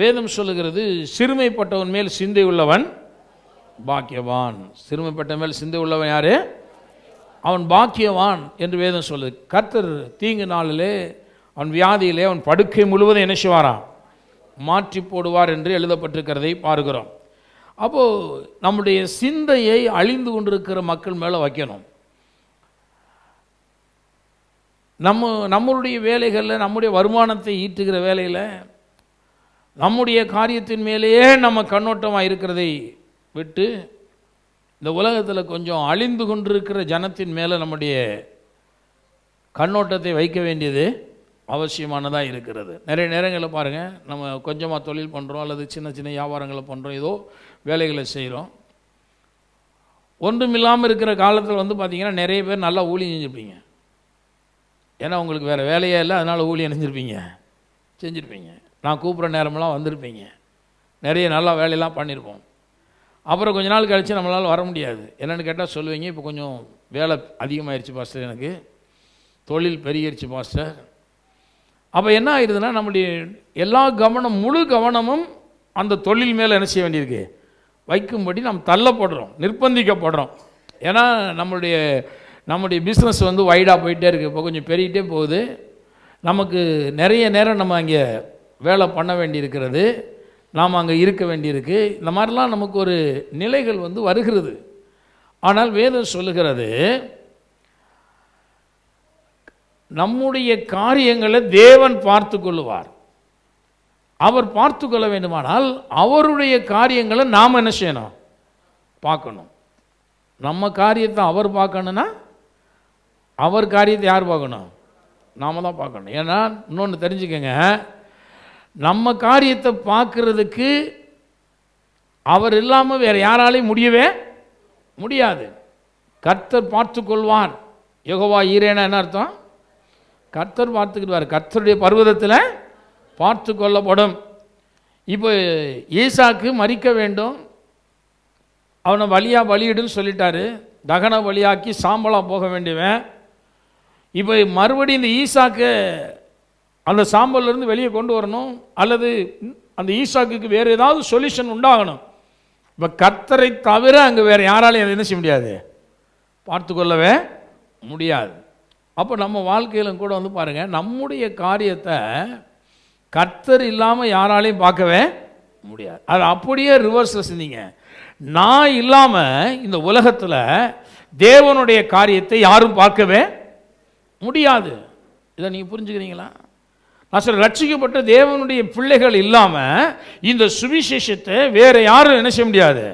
வேதம் சொல்லுகிறது, சிறுமைப்பட்டவன் மேல் சிந்தை உள்ளவன் பாக்கியவான். சிறுமைப்பட்ட மேல் சிந்தை உள்ளவன் யாரு? அவன் பாக்கியவான் என்று வேதம் சொல்லுது. கர்த்தர் தீங்கு நாளிலே அவன் வியாதியிலே அவன் படுக்கை முழுவதும் என்ன செய்வாராம்? மாற்றி போடுவார் என்று எழுதப்பட்டிருக்கிறதை பார்க்கிறோம். அப்போது நம்முடைய சிந்தையை அழிந்து கொண்டிருக்கிற மக்கள் மேலே வைக்கணும். நம்மளுடைய வேலைகளில், நம்முடைய வருமானத்தை ஈட்டுகிற வேலையில், நம்முடைய காரியத்தின் மேலேயே நம்ம கண்ணோட்டமாக இருக்கிறதை விட்டு இந்த உலகத்தில் கொஞ்சம் அழிந்து கொண்டிருக்கிற ஜனத்தின் மேலே நம்முடைய கண்ணோட்டத்தை வைக்க வேண்டியது அவசியமானதாக இருக்கிறது. நிறைய நேரங்களில் பாருங்கள், நம்ம கொஞ்சமாக தொழில் பண்ணுறோம் அல்லது சின்ன சின்ன வியாபாரங்களை பண்ணுறோம், ஏதோ வேலைகளை செய்கிறோம். ஒன்றும் இல்லாமல் இருக்கிற காலத்தில் பார்த்திங்கன்னா நிறைய பேர் நல்லா ஊழியம் செஞ்சுருப்பீங்க. ஏன்னா உங்களுக்கு வேறு வேலையே இல்லை, அதனால் ஊழியம் செஞ்சுருப்பீங்க. நான் கூப்பிட்ற நேரமெல்லாம் வந்திருப்பீங்க. நிறைய நல்லா வேலையெல்லாம் பண்ணியிருப்போம். அப்புறம் கொஞ்ச நாள் கழித்து நம்மளால் வர முடியாது. என்னென்னு கேட்டால் சொல்லுவீங்க, இப்போ கொஞ்சம் வேலை அதிகமாகிடுச்சு பாஸ்டர், எனக்கு தொழில் பெருகிடுச்சு பாஸ்டர். அப்போ என்ன ஆயிடுதுன்னா, நம்முடைய எல்லா முழு கவனமும் அந்த தொழில் மேலே என்ன செய்ய வேண்டியிருக்கு? வைக்கும்படி நம்ம தள்ளப்படுறோம், நிர்பந்திக்கப்படுறோம். ஏன்னா நம்முடைய பிஸ்னஸ் வைடாக போயிட்டே இருக்குது. இப்போ கொஞ்சம் பெருகிட்டே போகுது. நமக்கு நிறைய நேரம் நம்ம அங்கே வேலை பண்ண வேண்டியிருக்கிறது, நாம் அங்கே இருக்க வேண்டியிருக்கு. இந்த மாதிரிலாம் நமக்கு ஒரு நிலைகள் வருகிறது. ஆனால் வேதம் சொல்லுகிறது, நம்முடைய காரியங்களை தேவன் பார்த்து கொள்ளுவார். அவர் பார்த்து கொள்ள வேண்டுமானால் அவருடைய காரியங்களை நாம் என்ன செய்யணும்? பார்க்கணும். நம்ம காரியத்தை அவர் பார்க்கணுன்னா அவர் காரியத்தை யார் பார்க்கணும்? நாம் தான் பார்க்கணும். ஏன்னா இன்னொன்று தெரிஞ்சுக்கங்க, நம்ம காரியத்தை பார்க்கறதுக்கு அவர் இல்லாமல் வேறு யாராலையும் முடியவே முடியாது. கர்த்தர் பார்த்து கொள்வார். யெகோவா ஈரேனா என்ன அர்த்தம்? கர்த்தர் பார்த்துக்கிடுவார். கர்த்தருடைய பர்வதத்தில் பார்த்து கொள்ளப்படும். இப்போ ஈசாக்கு மரிக்க வேண்டும், அவனை வழியாக பலியிடுன்னு சொல்லிட்டாரு. தகன பலியாக்கி சாம்பலாக போக வேண்டியவன். இப்போ மறுபடியும் இந்த ஈசாக்கு அந்த சாம்பலிருந்து வெளியே கொண்டு வரணும், அல்லது அந்த ஈசாக்குக்கு வேறு ஏதாவது சொல்யூஷன் உண்டாகணும். இப்போ கர்த்தரை தவிர அங்கே வேறு யாராலையும் அதை என்ன செய்ய முடியாது? பார்த்து கொள்ளவே முடியாது. அப்போ நம்ம வாழ்க்கையிலும் கூட பாருங்கள், நம்முடைய காரியத்தை கர்த்தர் இல்லாமல் யாராலையும் பார்க்கவே முடியாது. அது அப்படியே ரிவர்ஸில் செஞ்சீங்க. நான் இல்லாமல் இந்த உலகத்தில் தேவனுடைய காரியத்தை யாரும் பார்க்கவே முடியாது. இதை நீங்கள் புரிஞ்சுக்கிறீங்களா? நான் சொல்ல, ரட்சிக்கப்பட்ட தேவனுடைய பிள்ளைகள் இல்லாமல் இந்த சுவிசேஷத்தை வேறு யாரும் என்ன செய்ய முடியாது?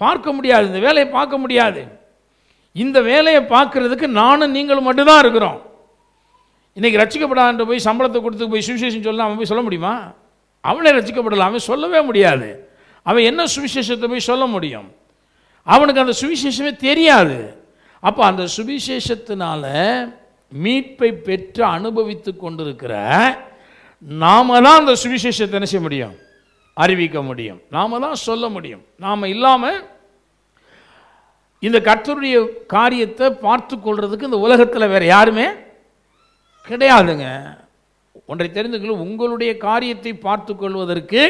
பார்க்க முடியாது. இந்த வேலையை பார்க்க முடியாது. இந்த வேலையை பார்க்கறதுக்கு நானும் நீங்களும் மட்டும்தான் இருக்கிறோம். இன்றைக்கி ரட்சிக்கப்படாத போய் சம்பளத்தை கொடுத்து போய் சுவிசேஷம் சொல்ல அவன் போய் சொல்ல முடியுமா? அவனே ரட்சிக்கப்படலாம், அவன் சொல்லவே முடியாது. அவன் என்ன சுவிசேஷத்தை போய் சொல்ல முடியும்? அவனுக்கு அந்த சுவிசேஷமே தெரியாது. அப்போ அந்த சுவிசேஷத்தினால மீட்பை பெற்று அனுபவித்து கொண்டிருக்கிற நாம தான் அந்த சுவிசேஷத்தை என்ன செய்ய முடியும்? அறிவிக்க முடியும். நாம தான் சொல்ல முடியும். நாம் இல்லாமல் இந்த கர்த்தருடைய காரியத்தை பார்த்து கொள்றதுக்கு இந்த உலகத்தில் வேறு யாருமே கிடையாதுங்க. ஒன்றை தெரிந்துக்கொள்ள, உங்களுடைய காரியத்தை பார்த்து கொள்வதற்கு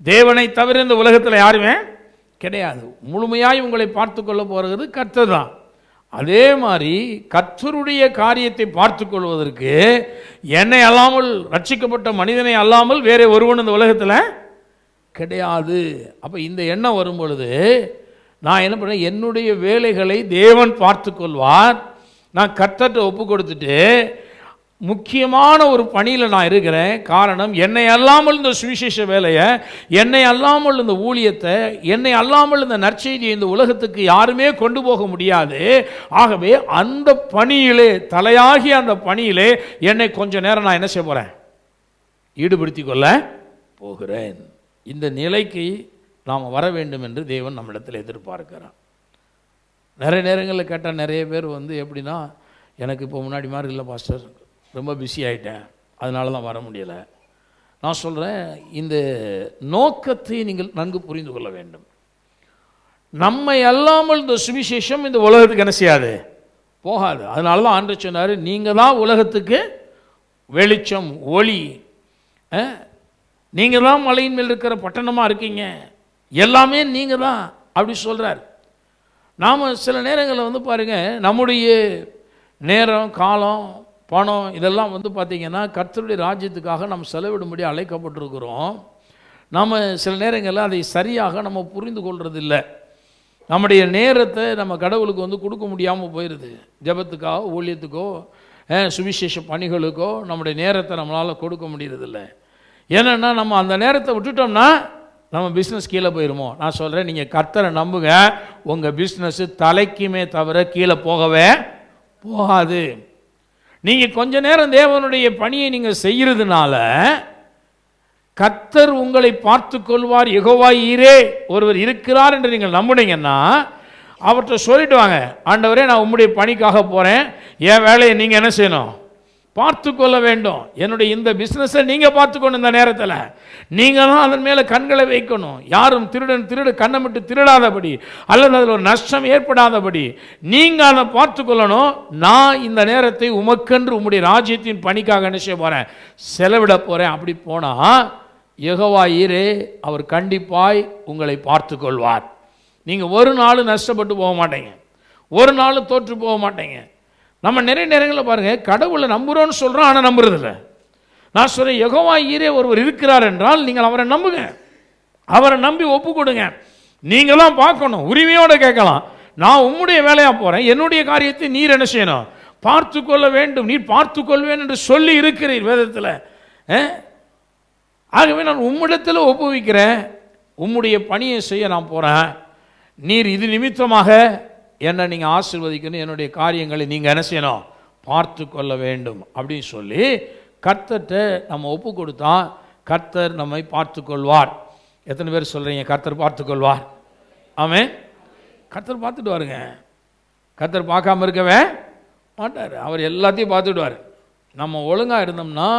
தேவனை தவிர இந்த உலகத்தில் யாருமே கிடையாது. முழுமையாய் உங்களை பார்த்து கொள்ள போகிறது கர்த்தர் தான். அதே மாதிரி கர்த்தருடைய காரியத்தை பார்த்து கொள்வதற்கு என்னை அல்லாமல், ரட்சிக்கப்பட்ட மனிதனை அல்லாமல் வேற ஒருவன் இந்த உலகத்தில் கிடையாது. அப்போ இந்த எண்ணம் வரும் பொழுது நான் என்ன பண்ணேன்? என்னுடைய வேலைகளை தேவன் பார்த்து கொள்வார். நான் கர்த்தர்கிட்ட ஒப்பு கொடுத்துட்டு முக்கியமான ஒரு பணியில் நான் இருக்கிறேன். காரணம், என்னை அல்லாமல் இந்த சுவிசேஷ வேலையை, என்னை அல்லாமல் இந்த ஊழியத்தை, என்னை அல்லாமல் இந்த நற்செய்தியை இந்த உலகத்துக்கு யாருமே கொண்டு போக முடியாது. ஆகவே அந்த பணியிலே, தலையாகி அந்த பணியிலே என்னை கொஞ்ச நேரம் நான் என்ன செய்ய போகிறேன்? ஈடுபடுத்தி கொள்ள போகிறேன். இந்த நிலைக்கு நாம் வர வேண்டும் என்று தேவன் நம்மிடத்தில் எதிர்பார்க்கிறார். நிறைய நேரங்களில் கேட்டால் நிறைய பேர் எப்படின்னா, எனக்கு இப்போ முன்னாடி மாதிரி இல்லை பாஸ்டர், ரொம்ப பிஸி ஆகிட்டேன், அதனால தான் வர முடியலை. நான் சொல்கிறேன், இந்த நோக்கத்தை நீங்கள் நன்கு புரிந்து கொள்ள வேண்டும். நம்மை அல்லாமல் இந்த சுவிசேஷம் இந்த உலகத்துக்கு என்ன செய்யாது? போகாது. அதனால தான் ஆண்டவர் சொன்னார், நீங்கள் தான் உலகத்துக்கு வெளிச்சம், ஒளி. நீங்கள் தான் மலையின் மேல் இருக்கிற பட்டணமாக இருக்கீங்க, எல்லாமே நீங்கள் தான் அப்படி சொல்கிறார். நாம் சில நேரங்களில் வந்து பாருங்கள், நம்முடைய நேரம், காலம், பணம் இதெல்லாம் வந்து பார்த்திங்கன்னா கர்த்தருடைய ராஜ்யத்துக்காக நம்ம செலவிடும்படி அழைக்கப்பட்டிருக்கிறோம். நாம் சில நேரங்களில் அதை சரியாக நம்ம புரிந்து கொள்வதில்லை. நம்முடைய நேரத்தை நம்ம கடவுளுக்கு வந்து கொடுக்க முடியாமல் போயிடுது. ஜெபத்துக்கோ, ஊழியத்துக்கோ, சுவிசேஷ பணிகளுக்கோ நம்முடைய நேரத்தை நம்மளால் கொடுக்க முடியறதில்லை. ஏன்னா நம்ம அந்த நேரத்தை விட்டுட்டோம்னா நம்ம பிஸ்னஸ் கீழே போயிடுமோ. நான் சொல்கிறேன், நீங்கள் கர்த்தரை நம்புங்க, உங்கள் பிஸ்னஸ்ஸு தலைக்குமே தவிர கீழே போகவே போகாது. நீங்கள் கொஞ்ச நேரம் தேவனுடைய பணியை நீங்கள் செய்கிறதுனால கர்த்தர் உங்களை பார்த்து கொள்வார். யெகோவா ஈரே ஒருவர் இருக்கிறார் என்று நீங்கள் நம்புனீங்கன்னா அவர்கிட்ட சொல்லிட்டு வாங்க, ஆண்டவரே நான் உம்முடைய பணிக்காக போகிறேன், என் வேலையை நீங்கள் என்ன செய்யணும், பார்த்து கொள்ள வேண்டும். என்னுடைய இந்த பிஸ்னஸை நீங்கள் பார்த்துக்கணும். இந்த நேரத்தில் நீங்கள் தான் அதன் மேலே கண்களை வைக்கணும். யாரும் திருடு கண்ணமிட்டு திருடாதபடி அல்லது அதில் ஒரு நஷ்டம் ஏற்படாதபடி நீங்கள் அதை பார்த்து கொள்ளணும். நான் இந்த நேரத்தை உமக்கென்று உம்முடைய ராஜ்யத்தின் பணிக்காக என்ன செய்ய போகிறேன், செலவிட போகிறேன். அப்படி போனால் யெகோவா ஈரே அவர் கண்டிப்பாய் உங்களை பார்த்து கொள்வார். நீங்கள் ஒரு நாள் நஷ்டப்பட்டு போக மாட்டீங்க, ஒரு நாள் தோற்று போக மாட்டீங்க. நம்ம நிறைய நேரங்களில் பாருங்கள், கடவுளை நம்புகிறோன்னு சொல்கிறோம், ஆனால் நம்புறதில்லை. நான் சொல்கிறேன், யெகோவா ஈரே ஒருவர் இருக்கிறார் என்றால் நீங்கள் அவரை நம்புங்க, அவரை நம்பி ஒப்பு கொடுங்க. நீங்கள் தான் பார்க்கணும், உரிமையோடு கேட்கலாம். நான் உம்முடைய வேலையாக போகிறேன், என்னுடைய காரியத்தை நீர் என்ன செய்யணும், பார்த்து கொள்ள வேண்டும், நீர் பார்த்து கொள்வேன் என்று சொல்லி இருக்கிறீர் வேதத்தில். ஆகவே நான் உம்மிடத்தில் ஒப்புவிக்கிறேன், உம்முடைய பணியை செய்ய நான் போகிறேன், நீர் இது நிமித்தமாக என்னை நீங்கள் ஆசீர்வதிக்கணும், என்னுடைய காரியங்களை நீங்கள் என்ன செய்யணும், பார்த்து கொள்ள வேண்டும் அப்படின்னு சொல்லி கர்த்தர்கிட்ட நம்ம ஒப்பு கொடுத்தா கர்த்தர் நம்மை பார்த்து கொள்வார். எத்தனை பேர் சொல்கிறீங்க கர்த்தர் பார்த்து கொள்வார்? ஆமென். கர்த்தர் பார்த்துட்டு வாருங்க. கர்த்தர் பார்க்காம இருக்கவே மாட்டார், அவர் எல்லாத்தையும் பார்த்துடுவார். நம்ம ஒழுங்காக இருந்தோம்னா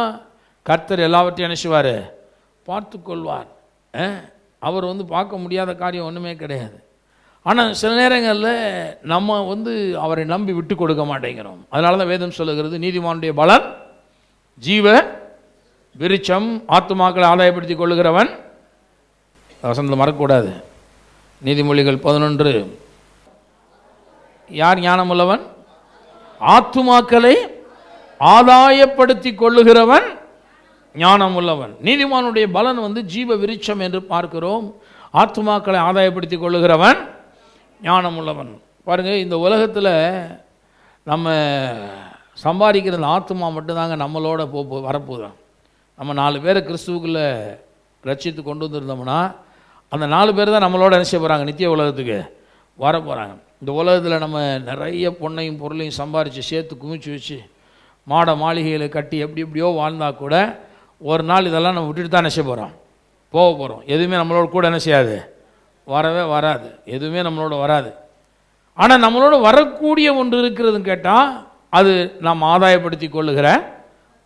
கர்த்தர் எல்லாவற்றையும் நினைச்சுவார், பார்த்து கொள்வார். அவர் வந்து பார்க்க முடியாத காரியம் ஒன்றுமே கிடையாது. ஆனால் சில நேரங்களில் நம்ம வந்து அவரை நம்பி விட்டு கொடுக்க மாட்டேங்கிறோம். அதனால தான் வேதம் சொல்லுகிறது, நீதிமானுடைய பலன் ஜீவ விருட்சம், ஆத்துமாக்களை ஆதாயப்படுத்தி கொள்ளுகிறவன். வசனத்தில் மறக்கக்கூடாது. நீதிமொழிகள் 11, யார் ஞானமுள்ளவன்? ஆத்துமாக்களை ஆதாயப்படுத்தி கொள்ளுகிறவன் ஞானமுள்ளவன். நீதிமானுடைய பலன் வந்து ஜீவ விருட்சம் என்று பார்க்கிறோம். ஆத்துமாக்களை ஆதாயப்படுத்தி கொள்ளுகிறவன் ஞானமுள்ளவன். பாருங்கள், இந்த உலகத்தில் நம்ம சம்பாதிக்கிற ஆத்துமா மட்டும்தாங்க நம்மளோட வரப்போதான். நம்ம 4 பேரை கிறிஸ்துவுக்குள்ளே ரட்சித்து கொண்டு வந்திருந்தோம்னா அந்த 4 பேர் தான் நம்மளோட என்ன செய்ய போகிறாங்க, நித்திய உலகத்துக்கு வர போகிறாங்க. இந்த உலகத்தில் நம்ம நிறைய பொண்ணையும் பொருளையும் சம்பாரித்து சேர்த்து குமிச்சு வச்சு மாட மாளிகைகளை கட்டி எப்படி எப்படியோ வாழ்ந்தால் கூட ஒரு நாள் இதெல்லாம் நம்ம விட்டுட்டு தான் என்ன செய்ய போகிறோம், போக போகிறோம். எதுவுமே நம்மளோட கூட என்ன செய்யாது, வரவே வராது, எதுவுமே நம்மளோட வராது. ஆனால் நம்மளோட வரக்கூடிய ஒன்று இருக்கிறதுன்னு கேட்டால் அது நாம் ஆதாயப்படுத்தி கொள்ளுகிற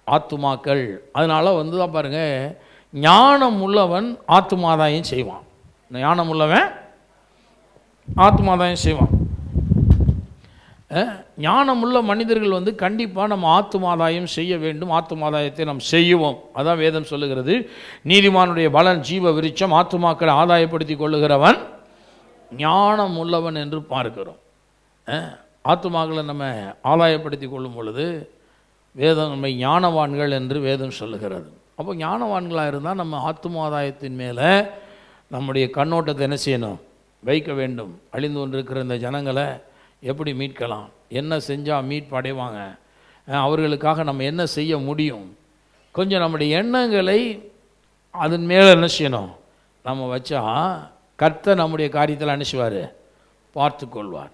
ஆத்துமாக்கள். அதனால் வந்து தான் பாருங்கள், ஞானம் உள்ளவன் ஆத்துமாதாயம் செய்வான். ஞானம் உள்ளவன் ஆத்துமாதாயம் செய்வான். ஞானமுள்ள மனிதர்கள் வந்து கண்டிப்பாக நம்ம ஆத்துமாதாயம் செய்ய வேண்டும், ஆத்துமாதாயத்தை நாம் செய்வோம். அதான் வேதம் சொல்லுகிறது, நீதிமானுடைய பலன் ஜீவ விருட்சம், ஆத்துமாக்களை ஆதாயப்படுத்தி கொள்ளுகிறவன் ஞானம் உள்ளவன் என்று பார்க்கிறோம். ஆத்துமாக்களை நம்ம ஆதாயப்படுத்தி கொள்ளும் பொழுது வேதம் நம்மை ஞானவான்கள் என்று வேதம் சொல்லுகிறது. அப்போ ஞானவான்களாக இருந்தால் நம்ம ஆத்துமாதாயத்தின் மேலே நம்முடைய கண்ணோட்டத்தை என்ன செய்யணும், வைக்க வேண்டும். அழிந்து கொண்டிருக்கிற இந்த ஜனங்களை எப்படி மீட்கலாம், என்ன செஞ்சால் மீட்பு அடைவாங்க, அவர்களுக்காக நம்ம என்ன செய்ய முடியும், கொஞ்சம் நம்முடைய எண்ணங்களை அதன் மேலே என்ன செய்யணும் நம்ம வச்சா கர்த்தர் நம்முடைய காரியத்தில் அனுப்புவார், பார்த்து கொள்வார்.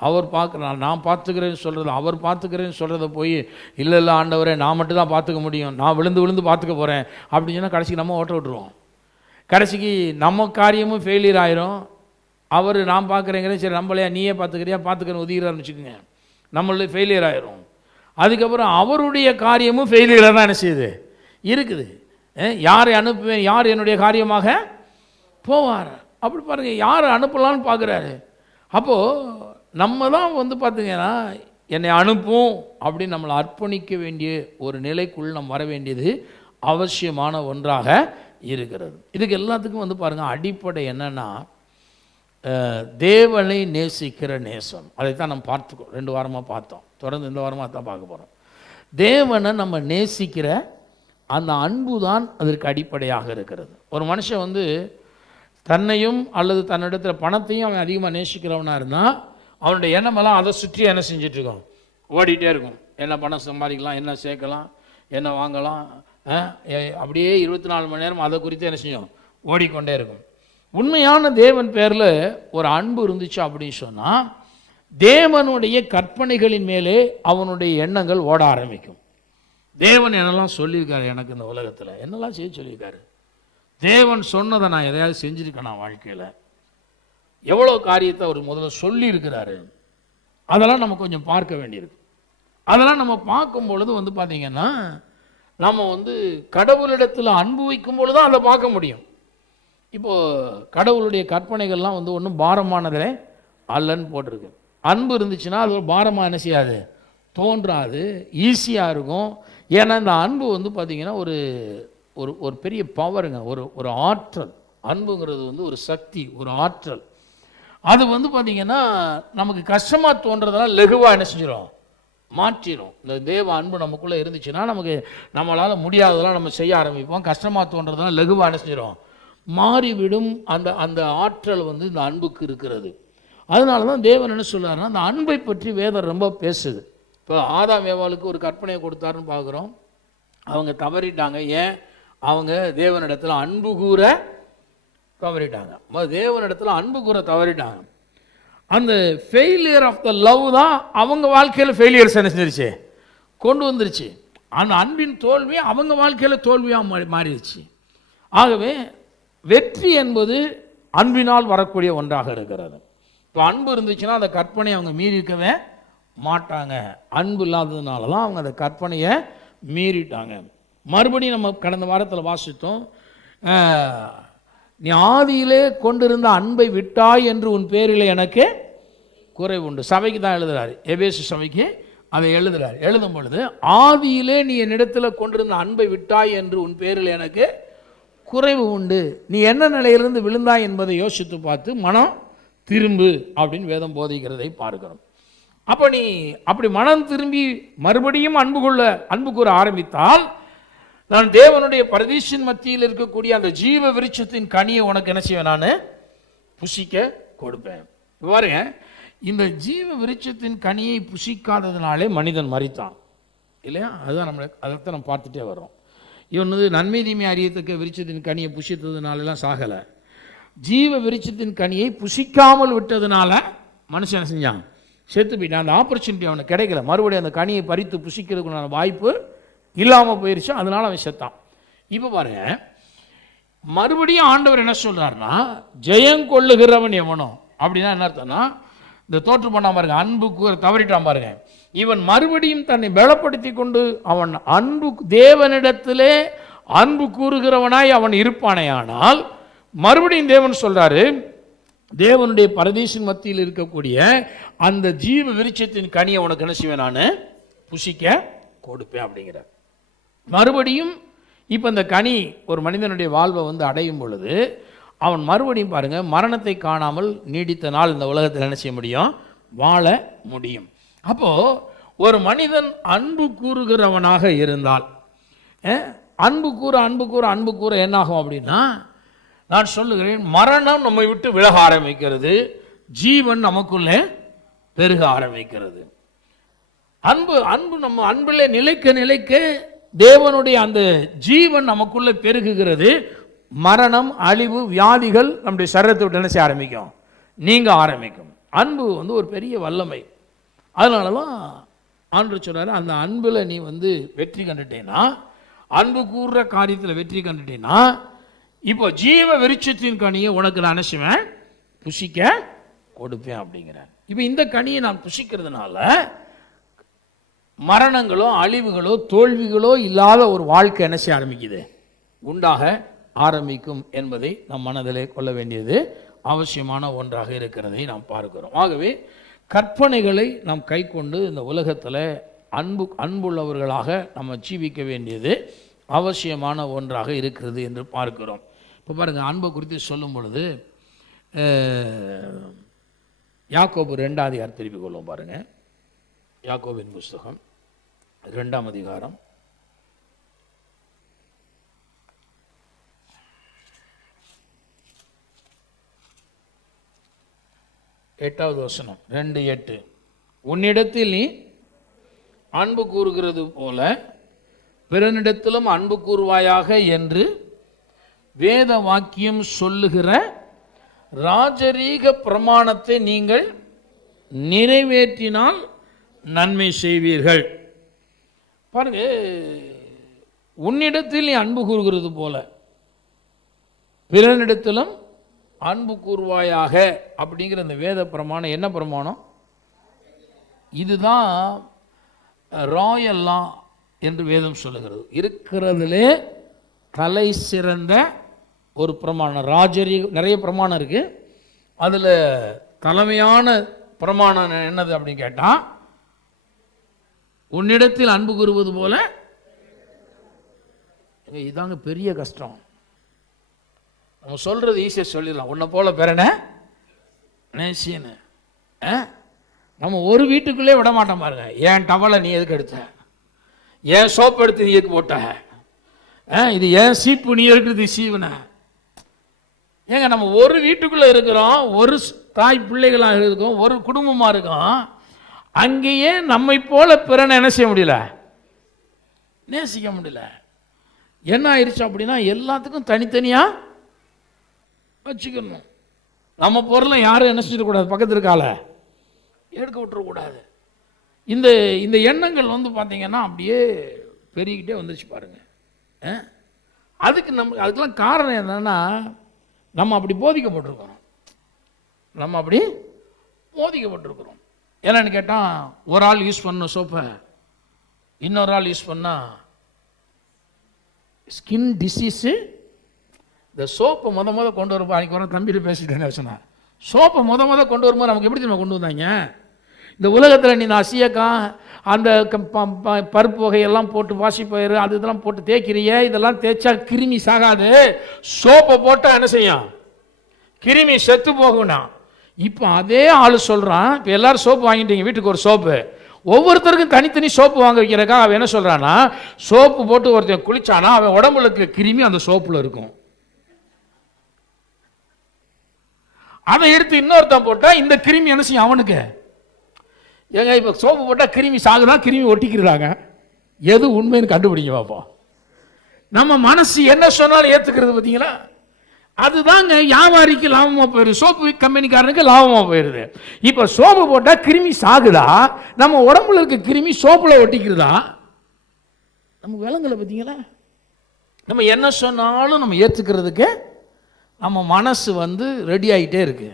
அவர் பார்க்குறான், நான் பார்த்துக்கிறேன்னு சொல்கிறது, அவர் பார்த்துக்கிறேன்னு சொல்கிறத போய் இல்லை இல்லை ஆண்டவரே நான் மட்டும் தான் பார்த்துக்க முடியும், நான் விழுந்து விழுந்து பார்த்துக்க போகிறேன் அப்படின்னு சொன்னால் கடைசிக்கு நம்ம ஓட்ட விட்டுருவோம். கடைசிக்கு நம்ம காரியமும் ஃபெயிலியர் ஆயிரும். அவர் நான் பார்க்குறேங்கிறேன், சரி நம்மளையா நீயே பார்த்துக்கிறியா பார்த்துக்கிறேன் ஒதுக்கிறான்னு வச்சுக்கோங்க, நம்மளே ஃபெயிலியர் ஆயிரும். அதுக்கப்புறம் அவருடைய காரியமும் ஃபெயிலியராக தான் என்ன செய்யுது இருக்குது. யாரை அனுப்புவேன், யார் என்னுடைய காரியமாக போவார். அப்படி பாருங்கள், யாரை அனுப்பலான்னு பார்க்குறாரு. அப்போது நம்ம தான் வந்து பார்த்திங்கன்னா என்னை அனுப்பும் அப்படின்னு நம்மளை அர்ப்பணிக்க வேண்டிய ஒரு நிலைக்குள் நம்ம வர வேண்டியது அவசியமான ஒன்றாக இருக்கிறது. இதுக்கு எல்லாத்துக்கும் வந்து பாருங்கள், அடிப்படை என்னென்னா தேவனை நேசிக்கிற நேசம். அதைத்தான் நம்ம பார்த்துக்கோ 2 வாரமாக பார்த்தோம், தொடர்ந்து இந்த வாரமாக தான் பார்க்க போகிறோம். தேவனை நம்ம நேசிக்கிற அந்த அன்பு தான் அதற்கு அடிப்படையாக இருக்கிறது. ஒரு மனுஷன் வந்து தன்னையும் அல்லது தன்னிடத்தில் பணத்தையும் அவன் அதிகமாக நேசிக்கிறவனாக இருந்தால் அவனுடைய எண்ணமெல்லாம் அதை சுற்றி என்ன செஞ்சிட்ருக்கோம், ஓடிட்டே இருக்கும். என்ன பணம் சம்பாதிக்கலாம், என்ன சேர்க்கலாம், என்ன வாங்கலாம், அப்படியே 24 மணி நேரம் அதை குறித்து என்ன செய்யும், ஓடிக்கொண்டே இருக்கும். உண்மையான தேவன் பேரில் ஒரு அன்பு இருந்துச்சு அப்படின்னு சொன்னால் தேவனுடைய கற்பனைகளின் மேலே அவனுடைய எண்ணங்கள் ஓட ஆரம்பிக்கும். தேவன் என்னெல்லாம் சொல்லியிருக்காரு, எனக்கு இந்த உலகத்தில் என்னெல்லாம் செய்ய சொல்லியிருக்காரு, தேவன் சொன்னதை நான் எதையாவது செஞ்சுருக்கேன் நான் வாழ்க்கையில், எவ்வளோ காரியத்தை அவர் முதல்ல சொல்லியிருக்கிறாரு, அதெல்லாம் நம்ம கொஞ்சம் பார்க்க வேண்டியிருக்கு. அதெல்லாம் நம்ம பார்க்கும் பொழுது வந்து பார்த்திங்கன்னா நம்ம வந்து கடவுளிடத்தில் அன்பு வைக்கும் பொழுது தான் அதை பார்க்க முடியும். இப்போது கடவுளுடைய கற்பனைகள்லாம் வந்து ஒன்றும் பாரமானதே அல்லன்னு போட்டிருக்கு. அன்பு இருந்துச்சுன்னா அது ஒரு பாரமாக என்ன செய்யாது, தோன்றாது, ஈஸியாக இருக்கும். ஏன்னா இந்த அன்பு வந்து பார்த்திங்கன்னா ஒரு ஒரு ஒரு பெரிய பவருங்க, ஒரு ஆற்றல். அன்புங்கிறது வந்து ஒரு சக்தி, ஒரு ஆற்றல். அது வந்து பார்த்திங்கன்னா நமக்கு கஷ்டமாக தோன்றதெல்லாம் லெகுவாக என்ன செஞ்சிடும், மாற்றிடும். இந்த தேவ அன்பு நமக்குள்ளே இருந்துச்சுன்னா நமக்கு நம்மளால் முடியாததெல்லாம் நம்ம செய்ய ஆரம்பிப்போம். கஷ்டமாக தோன்றதெல்லாம் லெகுவாக என்ன செஞ்சிடும், மாறிவிடும். அந்த அந்த ஆற்றல் வந்து இந்த அன்புக்கு இருக்கிறது. அதனால தான் தேவன் என்ன சொல்கிறாருன்னா அந்த அன்பை பற்றி வேதம் ரொம்ப பேசுது. இப்போ ஆதாம் ஏவாளுக்கு ஒரு கற்பனையை கொடுத்தாருன்னு பார்க்குறோம், அவங்க தவறிட்டாங்க. ஏன், அவங்க தேவனிடத்தில் அன்பு கூற தவறிட்டாங்க. தேவனிடத்தில் அன்பு கூற தவறிட்டாங்க. அந்த ஃபெயிலியர் ஆஃப் த லவ் தான் அவங்க வாழ்க்கையில் ஃபெயிலியர்ஸ் என்ன செஞ்சிருச்சு, கொண்டு வந்துருச்சு. அந்த அன்பின் தோல்வி அவங்க வாழ்க்கையில் தோல்வியாக மாறிடுச்சு. ஆகவே வெற்றி என்பது அன்பினால் வரக்கூடிய ஒன்றாக இருக்கிறது. இப்போ அன்பு இருந்துச்சுன்னா அந்த கற்பனையை அவங்க மீறி இருக்கவே மாட்டாங்க. அன்பு இல்லாததுனால தான் அவங்க அந்த கற்பனையை மீறிட்டாங்க. மறுபடியும் நம்ம கடந்த வாரத்தில் வாசித்தோம், நீ ஆதியிலே கொண்டிருந்த அன்பை விட்டாய் என்று உன் பேரில் எனக்கு குறைவு உண்டு. சபைக்கு தான் எழுதுகிறாரு, எபேசு சபைக்கு அதை எழுதுகிறார். எழுதும் பொழுது ஆதியிலே நீ என்னிடத்தில் கொண்டிருந்த அன்பை விட்டாய் என்று உன் பேரில் எனக்கு குறைவு உண்டு, நீ என்ன நிலையிலிருந்து விழுந்தாய் என்பதை யோசித்து பார்த்து மனம் திரும்பு அப்படின்னு வேதம் போதிக்கிறதை பார்க்கிறோம். அப்போ நீ அப்படி மனம் திரும்பி மறுபடியும் அன்பு கூற ஆரம்பித்தால் நான் தேவனுடைய பரதீசின் மத்தியில் இருக்கக்கூடிய அந்த ஜீவ விருட்சத்தின் கனியை உனக்கு என்ன செய்வேன், நான் புசிக்க கொடுப்பேன். பாருங்க, இந்த ஜீவ விருட்சத்தின் கனியை புசிக்காததுனாலே மனிதன் மரித்தான் இல்லையா? அதுதான் அதைத்தான் நம்ம பார்த்துட்டே வரோம். இவன் வந்து நன்மை தீமை அறியத்தக்க விருட்சத்தின் கனியை புசித்ததுனாலலாம் சாகலை, ஜீவ விருட்சத்தின் கனியை புசிக்காமல் விட்டதுனால மனுஷன் செஞ்சான், செத்து போயிட்டான். அந்த ஆப்பர்ச்சுனிட்டி அவனுக்கு கிடைக்கல, மறுபடியும் அந்த கனியை பறித்து புசிக்கிறதுக்குண்டான வாய்ப்பு இல்லாமல் போயிடுச்சு, அதனால அவன் செத்தான். இப்போ பாருங்க, மறுபடியும் ஆண்டவர் என்ன சொல்றாருன்னா ஜெயம் கொள்ளுகிறவன் எவனோ அப்படின்னா என்ன அர்த்தம்னா, இந்த தோற்று பண்ணாம பாருங்க, அன்பு கூற தவறிட்டான் பாருங்க, இவன் மறுபடியும் தன்னை பலப்படுத்தி கொண்டு அவன் தேவனிடத்திலே அன்பு கூறுகிறவனாய் அவன் இருப்பானே. ஆனால் மறுபடியும் தேவன் சொல்றாரு, தேவனுடைய பரதீசின் மத்தியில் இருக்கக்கூடிய அந்த ஜீவ விருட்சத்தின் கனியை உனக்கு என்ன செய்வேன், நான் புசிக்க கொடுப்பேன் அப்படிங்கிற. மறுபடியும் இப்போ இந்த கனி ஒரு மனிதனுடைய வாழ்வை வந்து அடையும் பொழுது அவன் மறுபடியும் பாருங்க மரணத்தை காணாமல் நீடித்த நாள் இந்த உலகத்தில் என்ன செய்ய முடியும், வாழ முடியும். அப்போ ஒரு மனிதன் அன்பு கூறுகிறவனாக இருந்தால் அன்பு கூற என்னாகும் அப்படின்னா, நான் சொல்லுகிறேன், மரணம் நம்மை விட்டு விலக ஆரம்பிக்கிறது, ஜீவன் நமக்குள்ளே பெருக ஆரம்பிக்கிறது. அன்பு நம்ம அன்பிலே நிலைக்க தேவனுடைய அந்த ஜீவன் நமக்குள்ளே பெருகுகிறது. மரணம், அழிவு, வியாதிகள் நம்முடைய சரீரத்தை விட்டு என்ன செய்ய ஆரம்பிக்கும், நீங்க ஆரம்பிக்கும். அன்பு வந்து ஒரு பெரிய வல்லமை. அதனால தான் ஆண்டவர் சொல்றாரு, அந்த அன்பில் நீ வந்து வெற்றி கண்டுட்டேன்னா, அன்பு கூறுற காரியத்தில் வெற்றி கண்டுட்டேன்னா, இப்போ ஜீவ விருட்சத்தின் கனியை உனக்கு நான் என்ன செய்வேன், புசிக்க கொடுப்பேன் அப்படிங்கிறேன். இப்போ இந்த கனியை நான் புசிக்கிறதுனால மரணங்களோ அழிவுகளோ தோல்விகளோ இல்லாத ஒரு வாழ்க்கை என்ன செய்ய ஆரம்பிக்குது, உண்டாக ஆரம்பிக்கும் என்பதை நம் மனதிலே கொள்ள வேண்டியது அவசியமான ஒன்றாக இருக்கிறதை நாம் பார்க்கிறோம். ஆகவே கற்பனைகளை நாம் கை கொண்டு இந்த உலகத்தில் அன்புள்ளவர்களாக நம்ம ஜீவிக்க வேண்டியது அவசியமான ஒன்றாக இருக்கிறது என்று பார்க்கிறோம். இப்போ பாருங்கள், அன்பை குறித்து சொல்லும் பொழுது யாக்கோபு 2ஆம் அதிகாரம் திருப்பிக் கொள்வோம். பாருங்கள், யாக்கோபின் புஸ்தகம் 2ஆம் அதிகாரம் 8வது வசனம், 2:8. உன்னிடத்தில் நீ அன்பு கூறுகிறது போல பிறனிடத்திலும் அன்பு கூறுவாயாக என்று வேத வாக்கியம் சொல்லுகிற ராஜரீக பிரமாணத்தை நீங்கள் நிறைவேற்றினால் நன்மை செய்வீர்கள். பாருங்க, உன்னிடத்தில் நீ அன்பு கூறுகிறது போல பிறனிடத்திலும் அன்பு கூறுவாயாக அப்படிங்கிற அந்த வேத பிரமாணம் என்ன பிரமாணம்? இதுதான் ராயல் லா என்று வேதம் சொல்லுகிறது. இருக்கிறதுலே தலை சிறந்த ஒரு பிரமாணம். ராஜரீக நிறைய பிரமாணம் இருக்குது, அதில் தலைமையான பிரமாணம் என்னது அப்படின்னு கேட்டால், உன்னிடத்தில் அன்பு கூறுவது போல. இதாங்க பெரிய கஷ்டம். நம்ம சொல்கிறது ஈஸியாக சொல்லிடலாம், உன்னை போல பெறன நேசியன்னு. நம்ம ஒரு வீட்டுக்குள்ளே விட மாட்டோம் பாருங்க. ஏன் டவலை நீ எதுக்கு எடுத்த, ஏன் சோப்பு எடுத்து நீ எதுக்கு போட்ட, இது ஏன் சீப்பு நீ எடுக்கிறது சீவன. ஏங்க நம்ம ஒரு வீட்டுக்குள்ளே இருக்கிறோம், ஒரு தாய் பிள்ளைகளாக இருக்கோம், ஒரு குடும்பமாக இருக்கோம். அங்கேயே நம்மை போல பிறனை என்ன செய்ய முடியல, நேசிக்க முடியல. என்ன ஆயிடுச்சு அப்படின்னா, எல்லாத்துக்கும் தனித்தனியாக வச்சுக்கணும். நம்ம பொருளை யாரும் என்ன செஞ்சிடக்கூடாது, பக்கத்து இருக்கால எடுக்க விட்டுறக்கூடாது. இந்த இந்த எண்ணங்கள் வந்து பார்த்தீங்கன்னா அப்படியே பெருகிக்கிட்டே வந்துருச்சு பாருங்க. அதுக்கெல்லாம் காரணம் என்னன்னா, நம்ம அப்படி போதிக்கப்பட்டிருக்கிறோம். என்னன்னு கேட்டால், ஒரு ஆள் யூஸ் பண்ண சோப்பை இன்னொரு ஆள் யூஸ் பண்ணால் ஸ்கின் டிசீஸு. இந்த சோப்பை முத கொண்டு வரப்போ அன்றைக்கி வர தம்பிட்டு பேசிட்டேன்னு சொன்னேன். சோப்பை முத கொண்டு வரும்போது நமக்கு எப்படி நம்ம கொண்டு வந்தாங்க? இந்த உலகத்தில் நீ அசியக்கா அந்த பருப்பு வகையெல்லாம் போட்டு வாசிப்பயிறு அது இதெல்லாம் போட்டு தேய்க்கிறிய, இதெல்லாம் தேய்ச்சா கிருமி சாகாது. சோப்பை போட்டால் என்ன செய்யும், கிருமி செத்து போகணும். இப்போ அதே ஆள் சொல்கிறான், இப்போ எல்லோரும் சோப்பு வாங்கிட்டீங்க, வீட்டுக்கு ஒரு சோப்பு, ஒவ்வொருத்தருக்கும் தனித்தனி சோப்பு வாங்க வைக்கிறக்கா அவன் என்ன சொல்கிறான்னா, சோப்பு போட்டு ஒருத்தன் குளிச்சானா அவன் உடம்புல இருக்க கிருமி அந்த சோப்பில் இருக்கும். அதை எடுத்து இன்னொருத்தன் போட்டால் இந்த கிருமி என்ன செய்யும் அவனுக்கு. ஏங்க இப்போ சோப்பு போட்டால் கிருமி சாகுதா, கிருமி ஒட்டிக்கிறாங்க, எது உண்மைன்னு கண்டுபிடிங்க பார்ப்போம். நம்ம மனசு என்ன சொன்னாலும் ஏற்றுக்கிறது பார்த்தீங்களா, அதுதாங்க வியாபாரிக்கு லாபமாக போயிடுது, சோப்பு கம்பெனிக்காரனுக்கு லாபமாக போயிடுது. இப்போ சோப்பு போட்டால் கிருமி சாகுதா, நம்ம உடம்புல இருக்க கிருமி சோப்பில் ஒட்டிக்கிறதா, நமக்கு விலங்குல பார்த்தீங்களா. நம்ம என்ன சொன்னாலும் நம்ம ஏற்றுக்கிறதுக்கு நம்ம மனசு வந்து ரெடி ஆகிட்டே இருக்கு.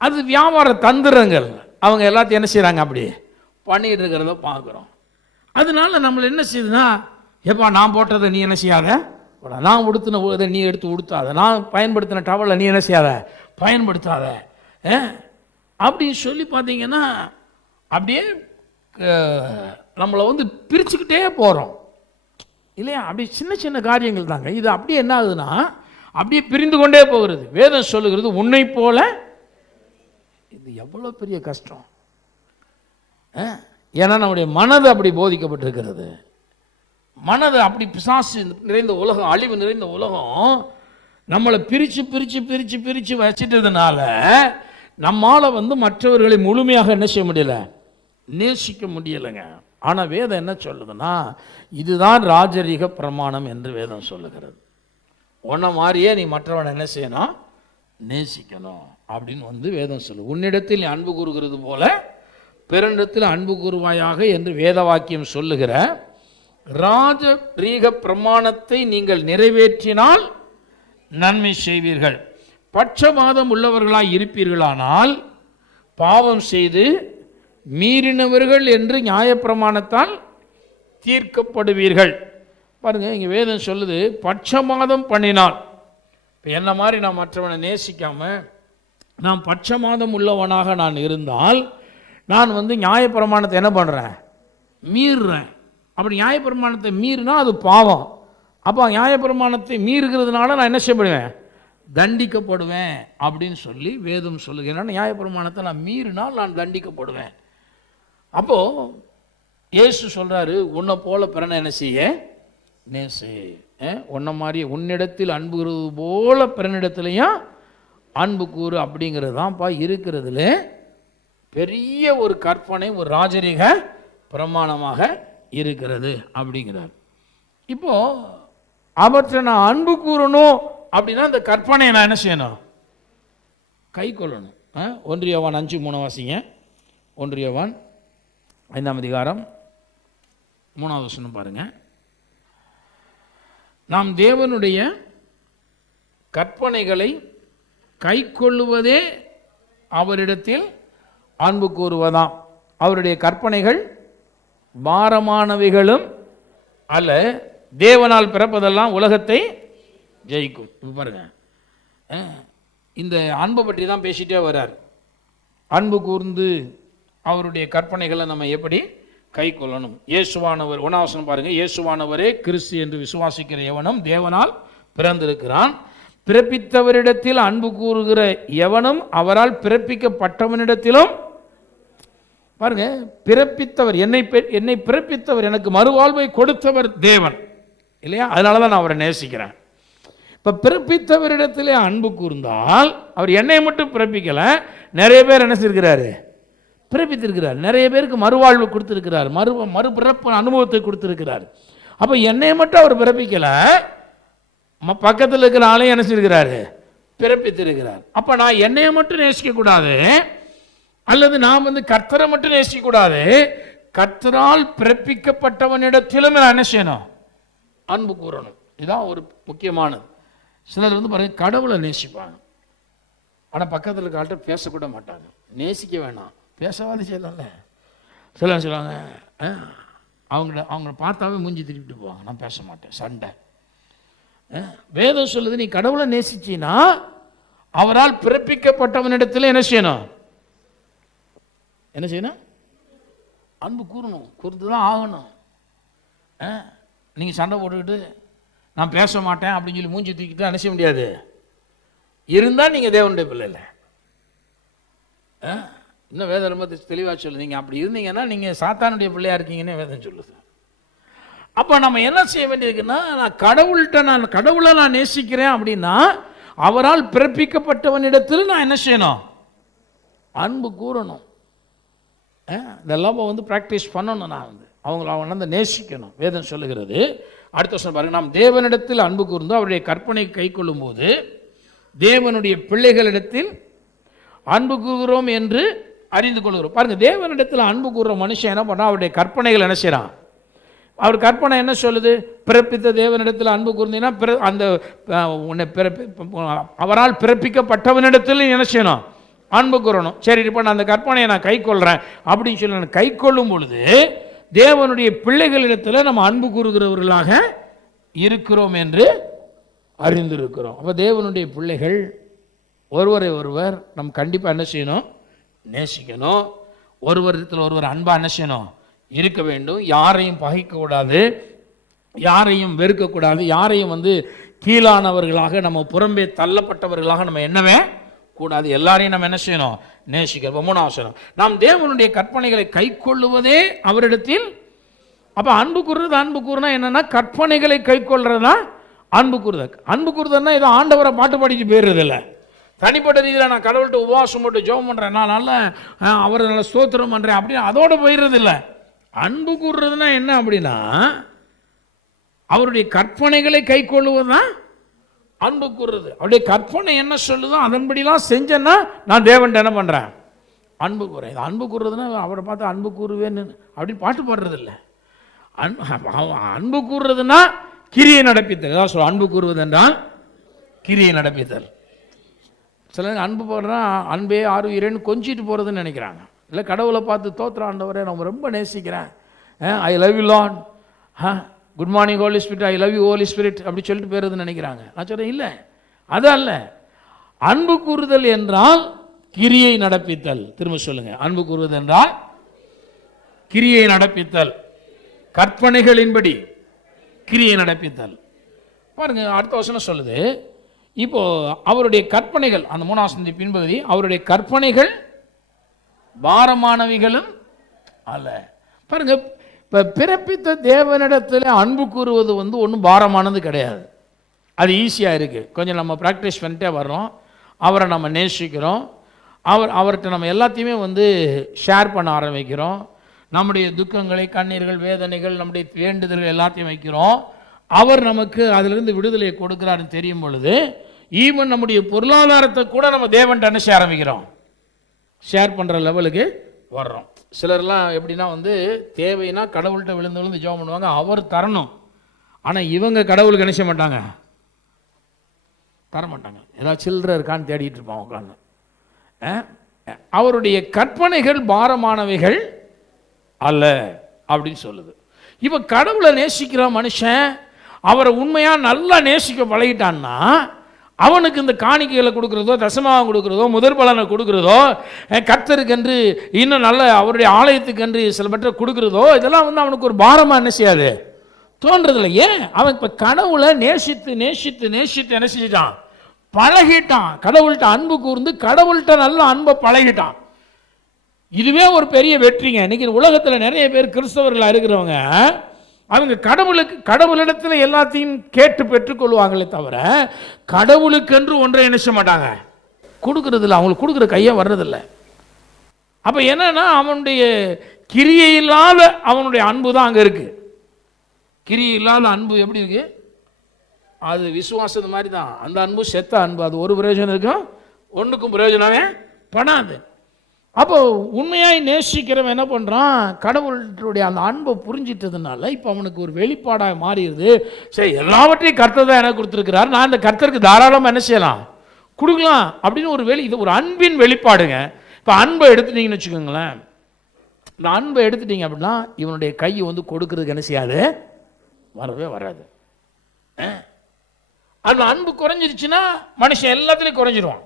அது வியாபார தந்திரங்கள், அவங்க எல்லாத்தையும் என்ன செய்கிறாங்க, அப்படி பண்ணிகிட்டு இருக்கிறத பார்க்குறோம். அதனால நம்மளை என்ன செய்யுதுன்னா, எப்பா நான் போட்டதை நீ என்ன செய்யாத, நான் உடுத்தின இதை நீ எடுத்து உடுத்தாத, நான் பயன்படுத்தின டவலை நீ என்ன செய்யாத பயன்படுத்தாத அப்படின்னு சொல்லி பார்த்தீங்கன்னா அப்படியே நம்மளை வந்து பிரிச்சுக்கிட்டே போகிறோம் இல்லையா. அப்படி சின்ன சின்ன காரியங்கள் தாங்க இது. அப்படியே என்ன ஆகுதுன்னா அப்படியே பிரிந்து கொண்டே போகிறது. வேதம் சொல்லுகிறது உன்னை போல. இது எவ்வளோ பெரிய கஷ்டம். ஏன்னா நம்முடைய மனது அப்படி போதிக்கப்பட்டிருக்கிறது. மனது அப்படி பிசாசு நிறைந்த உலகம், அழிவு நிறைந்த உலகம் நம்மளை பிரித்து பிரித்து பிரித்து பிரித்து வச்சிட்டதுனால நம்மால் வந்து மற்றவர்களை முழுமையாக என்ன செய்ய முடியல, நேசிக்க முடியலைங்க. ஆனால் வேதம் என்ன சொல்லுதுன்னா, இதுதான் ராஜரீக பிரமாணம் என்று வேதம் சொல்லுகிறது. உன்னை மாதிரியே நீ மற்றவனை என்ன செய்யணும், நேசிக்கணும் அப்படின்னு வந்து வேதம் சொல்லு. உன்னிடத்தில் நீ அன்பு கூறுகிறது போல பிறனிடத்தில் அன்பு கூறுவாயாக என்று வேத வாக்கியம் சொல்லுகிற ராஜரீக பிரமாணத்தை நீங்கள் நிறைவேற்றினால் நன்மை செய்வீர்கள். பட்சபாதம் உள்ளவர்களாய் இருப்பீர்களானால் பாவம் செய்து மீறினவர்கள் என்று நியாயப்பிரமாணத்தால் தீர்க்கப்படுவீர்கள். பாருங்கள், இங்கே வேதம் சொல்லுது பட்சபாதம் பண்ணினால். இப்போ என்ன மாதிரி நான் மற்றவனை நேசிக்காமல் நான் பட்சபாதம் உள்ளவனாக நான் இருந்தால் நான் வந்து நியாயப்பிரமாணத்தை என்ன பண்ணுறேன், மீறுறேன். அப்படி நியாயப்பிரமாணத்தை மீறினா அது பாவம். அப்போ நியாயப்பிரமாணத்தை மீறுகிறதுனால நான் என்ன செய்யப்படுவேன்? தண்டிக்கப்படுவேன் அப்படின்னு சொல்லி வேதம் சொல்லுகிறேன். நியாயப்பிரமாணத்தை நான் மீறினால் நான் தண்டிக்கப்படுவேன். அப்போது இயேசு சொல்கிறாரு, உன்னை போல பிறனை என்ன செய்ய நேசு, உன்ன மாதிரி உன்னிடத்தில் அன்புகிறது போல பிறனிடத்துலையும் அன்பு கூறு அப்படிங்கிறது தான்ப்பா இருக்கிறதுல பெரிய ஒரு கற்பனை, ஒரு ராஜரீக பிரமாணமாக இருக்கிறது அப்படிங்கிறார். இப்போ அவற்றை நான் அன்பு கூறணும் அப்படின்னா அந்த கற்பனையை நான் என்ன செய்யணும்? கை கொள்ளணும். 1 யோவான் 5:3 வாசிங்க. 1 யோவான் 5ஆம் அதிகாரம் 3வது வசனம் பாருங்க. நாம் தேவனுடைய கற்பனைகளை கை கொள்ளுவதே அவரிடத்தில் அன்பு கூறுவதாம். அவருடைய கற்பனைகள் பாரமானவைகளும் அல்ல, தேவனால் பிறப்பதெல்லாம் உலகத்தை ஜெயிக்கும். இப்போ பாருங்க, இந்த அன்பை பற்றி தான் பேசிட்டே வர்றார். அன்பு கூர்ந்து அவருடைய கற்பனைகளை நம்ம எப்படி கை கொள்ளணும்? இயேசுவானவர், 1ஆம் வசனம் பாருங்க. இயேசுவானவரே கிறிஸ்து என்று விசுவாசிக்கிற எவனும் தேவனால் பிறந்திருக்கிறான். பிறப்பித்தவரிடத்தில் அன்பு கூறுகிற எவனும் அவரால் பிறப்பிக்கப்பட்டவனிடத்திலும், பாருங்க, பிறப்பித்தவர், என்னை பிறப்பித்தவர், எனக்கு மறுவாழ்வை கொடுத்தவர் தேவன் இல்லையா? அதனால தான் நான் அவரை நேசிக்கிறேன். இப்போ பிறப்பித்தவரிடத்திலே அன்பு கூர்ந்தால், அவர் என்னை மட்டும் பிறப்பிக்கலை, நிறைய பேர் என்ன செய்திருக்கிறாரு? பிறப்பித்திருக்கிறார். நிறைய பேருக்கு மறுவாழ்வு கொடுத்துருக்கிறார், மறுபிறப்பு அனுபவத்தை கொடுத்துருக்கிறார். அப்போ என்னை மட்டும் அவர் பிறப்பிக்கலை, பக்கத்தில் இருக்கிற ஆளையும் என்ன செய்திருக்கிறாரு? பிறப்பித்திருக்கிறார். அப்போ நான் என்னையை மட்டும் நேசிக்கக்கூடாது, அல்லது நான் கர்த்தரை மட்டும் நேசிக்கக்கூடாது, கர்த்தரால் பிறப்பிக்கப்பட்டவனிடத்திலும் நான் என்ன செய்யணும்? அன்பு கூறணும். இதுதான் ஒரு முக்கியமானது. சிலர் பாருங்க, கடவுளை நேசிப்பாங்க, ஆனால் பக்கத்தில் இருக்க ஆள்கிட்ட பேசக்கூட மாட்டாங்க. நேசிக்க வேணாம், பேசவாது செய்யலாம்ல. சிலர் சொல்லுவாங்க, அவங்கள பார்த்தாவே மூஞ்சி திருப்பிட்டு போவாங்க, நான் பேச மாட்டேன், சண்டை. வேதம் சொல்லுது, நீ கடவுளை நேசிச்சின்னா அவரால் பிறப்பிக்கப்பட்டவனிடத்தில் என்ன செய்யணும்? என்ன செய்யணும்? அன்பு கூறணும். கூர்ந்து தான் ஆகணும். நீங்கள் சண்டை போட்டுக்கிட்டு நான் பேச மாட்டேன் அப்படின்னு சொல்லி மூஞ்சி தூக்கிட்டு என்ன செய்ய முடியாது. இருந்தால் நீங்கள் தேவனுடைய பிள்ளை இல்லை. இன்னும் வேதம் ரொம்ப தெளிவாக சொல்லுது, நீங்கள் அப்படி இருந்தீங்கன்னா நீங்கள் சாத்தானுடைய பிள்ளையாக இருக்கீங்கன்னு வேதம் சொல்லுது. அப்போ நம்ம என்ன செய்ய வேண்டியிருக்குன்னா, நான் கடவுளை நான் நேசிக்கிறேன் அப்படின்னா அவரால் பிறப்பிக்கப்பட்டவனிடத்தில் நான் என்ன செய்யணும்? அன்பு கூறணும். இதெல்லாம் ப்ராக்டிஸ் பண்ணணும். நான் அவங்கள நேசிக்கணும். வேதம் சொல்லுகிறது. அடுத்த வருஷம் பாருங்க, நாம் தேவனிடத்தில் அன்பு கூர்ந்து அவருடைய கற்பனை கை கொள்ளும் போது தேவனுடைய பிள்ளைகளிடத்தில் அன்பு கூறுகிறோம் என்று அறிந்து கொள்கிறோம். பாருங்க, தேவனிடத்தில் அன்பு கூறுற மனுஷன் என்ன பண்ணா? அவருடைய கற்பனைகள் என்ன செய்யறான்? அவர் கற்பனை என்ன சொல்லுது? பிறப்பித்த தேவனிடத்தில் அன்பு கூர்ந்தீங்கன்னா அந்த அவரால் பிறப்பிக்கப்பட்டவனிடத்தில் என்ன செய்யணும்? அன்பு கூறணும். சரி, இப்போ நான் அந்த கற்பனையை நான் கை கொள்கிறேன் அப்படின்னு சொல்லி நான் கை கொள்ளும் பொழுது தேவனுடைய பிள்ளைகளிடத்தில் நம்ம அன்பு கூறுகிறவர்களாக இருக்கிறோம் என்று அறிந்திருக்கிறோம். அப்போ தேவனுடைய பிள்ளைகள் ஒருவரை ஒருவர் நம்ம கண்டிப்பாக என்ன செய்யணும்? நேசிக்கணும். ஒருவரிடத்தில் ஒருவர் அன்பாக என்ன செய்யணும்? இருக்க வேண்டும். யாரையும் பகைக்கக்கூடாது, யாரையும் வெறுக்கக்கூடாது, யாரையும் கீழானவர்களாக நம்ம புறம்பே தள்ளப்பட்டவர்களாக நம்ம என்னவே கூடாது. எல்லாரையும் நம்ம என்ன செய்யணும்? நேசிக்கிறோம். 3ஆம் வசனம், நாம் தேவனுடைய கற்பனைகளை கை கொள்ளுவதே அவரிடத்தில். அப்போ அன்பு கூறுறது, அன்பு கூறுனா என்னன்னா கற்பனைகளை கை கொள்றதா அன்பு கூறுதல். அன்பு கூறுதல்னா ஏதோ ஆண்டவரை பாட்டு பாடிட்டு போயிடுறது இல்லை. தனிப்பட்ட ரீதியில் நான் கடவுள்கிட்ட உபவாசம் போட்டு ஜெபம் பண்ணுறேன், நான் நல்லா அவரை நல்லா ஸ்தோத்திரம் பண்ணுறேன் அப்படின்னு அதோட போயிடுறது இல்லை. அன்பு கூறுறதுனா என்ன அப்படின்னா அவருடைய கற்பனைகளை கை கொள்ளுவதுதான் அன்பு கூறுறது. அவருடைய கற்பனை என்ன சொல்லுதோ அதன்படிலாம் செஞ்சேன்னா நான் தேவன்ட்ட என்ன பண்ணுறேன்? அன்பு கூறேன். இது அன்பு கூறுறதுன்னா அவரை பார்த்து அன்பு கூறுவேன்னு அப்படின்னு பாட்டு பாடுறது இல்லை. அன்பு கூறுறதுன்னா கிரியை நடப்பித்தல். ஏதாவது சொல்ல, அன்பு கூறுவது என்றால் கிரியை நடப்பித்தல். சிலருக்கு அன்பு போடுறா அன்பே ஆறுயிரேன்னு கொஞ்சிட்டு போகிறதுன்னு நினைக்கிறாங்க. இல்லை, கடவுளை பார்த்து தோத்திர ஆண்டவரே நம்ம ரொம்ப நேசிக்கிறேன், I love you lord, good morning holy spirit, I love you holy spirit அப்படி சொல்லிட்டு போயிருதுன்னு நினைக்கிறாங்க. நான் சொல்கிறேன் இல்லை, அது அல்ல. அன்பு கூறுதல் என்றால் கிரியை நடப்பித்தல். திரும்ப சொல்லுங்க, அன்பு கூறுவது என்றால் கிரியை நடப்பித்தல், கற்பனைகளின்படி கிரியை நடப்பித்தல். பாருங்க, அடுத்த வசனம் சொல்லுது, இப்போ அவருடைய கற்பனைகள், அந்த 3ஆம் வசனத்தின் பின்பகுதி, அவருடைய கற்பனைகள் பாரமானவைகளும் அல்ல. பாருங்க, இப்போ பிறப்பித்த தேவனிடத்தில் அன்பு கூறுவது ஒன்றும் பாரமானது கிடையாது. அது ஈஸியாக இருக்குது. கொஞ்சம் நம்ம ப்ராக்டிஸ் பண்ணிட்டே வர்றோம், அவரை நம்ம நேசிக்கிறோம், அவர்கிட்ட நம்ம எல்லாத்தையுமே ஷேர் பண்ண ஆரம்பிக்கிறோம். நம்முடைய துக்கங்களை, கண்ணீர்கள், வேதனைகள், நம்முடைய வேண்டுதல்கள் எல்லாத்தையும் வைக்கிறோம். அவர் நமக்கு அதிலிருந்து விடுதலையை கொடுக்குறாருன்னு தெரியும் பொழுது, ஈவன் நம்முடைய பொருளாதாரத்தை கூட நம்ம தேவன்கிட்ட என்ன செய்ய ஆரம்பிக்கிறோம், ஷேர் பண்ணுற லெவலுக்கு வர்றோம். சிலர்லாம் எப்படின்னா தேவைன்னா கடவுள்கிட்ட விழுந்து விழுந்து ஜெபம் பண்ணுவாங்க, அவர் தரணும். ஆனால் இவங்க கடவுளுக்கு என்ன செய்ய மாட்டாங்க, தரமாட்டாங்க. ஏதாவது சில்லறை இருக்கான்னு தேடிட்டு இருப்பான் உட்காந்து. அவருடைய கற்பனைகள் பாரமானவைகள் அல்ல அப்படின்னு சொல்லுது. இப்போ கடவுளை நேசிக்கிற மனுஷன் அவரை உண்மையாக நல்லா நேசிக்க பழகிட்டான்னா, அவனுக்கு இந்த காணிக்கைகளை கொடுக்குறதோ, தசமாகம் கொடுக்குறதோ, முதற் பலனை கொடுக்குறதோ, கர்த்தருக்கென்று இன்னும் நல்ல அவருடைய ஆலயத்துக்கென்று சிலபற்ற கொடுக்குறதோ, இதெல்லாம் அவனுக்கு ஒரு பாரமாக என்ன செய்யாது, தோன்றதில்லை. ஏன்? அவன் இப்போ கடவுளை நேசித்து நேசித்து நேசித்து என்ன செஞ்சிட்டான், பழகிட்டான். கடவுள்கிட்ட அன்பு கூர்ந்து கடவுள்கிட்ட நல்ல அன்பை பழகிட்டான். இதுவே ஒரு பெரிய வெற்றிங்க. இன்னைக்கு உலகத்தில் நிறைய பேர் கிறிஸ்தவர்களாக இருக்கிறவங்க, அவங்க கடவுளிடத்தில் எல்லாத்தையும் கேட்டு பெற்றுக்கொள்வாங்களே தவிர கடவுளுக்கென்று ஒன்றை என்ன செய்ய மாட்டாங்க, கொடுக்கறதில்ல. அவங்களுக்கு கொடுக்குற கையை வர்றதில்லை. அப்போ என்னன்னா, அவனுடைய கிரியை இல்லாத அவனுடைய அன்பு தான் அங்கே இருக்கு. கிரியை இல்லாத அன்பு எப்படி இருக்கு, அது விசுவாசது மாதிரி தான். அந்த அன்பு செத்த அன்பு, அது ஒரு பிரயோஜனம் இருக்கும், ஒன்றுக்கும் பிரயோஜனமே படாது. அப்போ உண்மையாய் நேசிக்கிறவன் என்ன பண்ணுறான், கடவுளுடைய அந்த அன்பை புரிஞ்சிட்டதுனால இப்போ அவனுக்கு ஒரு வெளிப்பாடாக மாறிடுது. சரி, எல்லாவற்றையும் கர்த்தர் தான் எனக்கு கொடுத்துருக்கிறார், நான் இந்த கர்த்தருக்கு தாராளமாக என்ன செய்யலாம், கொடுக்கலாம் அப்படின்னு இது ஒரு அன்பின் வெளிப்பாடுங்க. இப்போ அன்பை எடுத்துட்டீங்கன்னு வச்சுக்கோங்களேன், இந்த அன்பை எடுத்துட்டீங்க அப்படின்னா இவனுடைய கை கொடுக்கறதுக்கு என்ன செய்யாது, வரவே வராது. அந்த அன்பு குறைஞ்சிருச்சுன்னா மனுஷன் எல்லாத்துலேயும் குறைஞ்சிருவான்.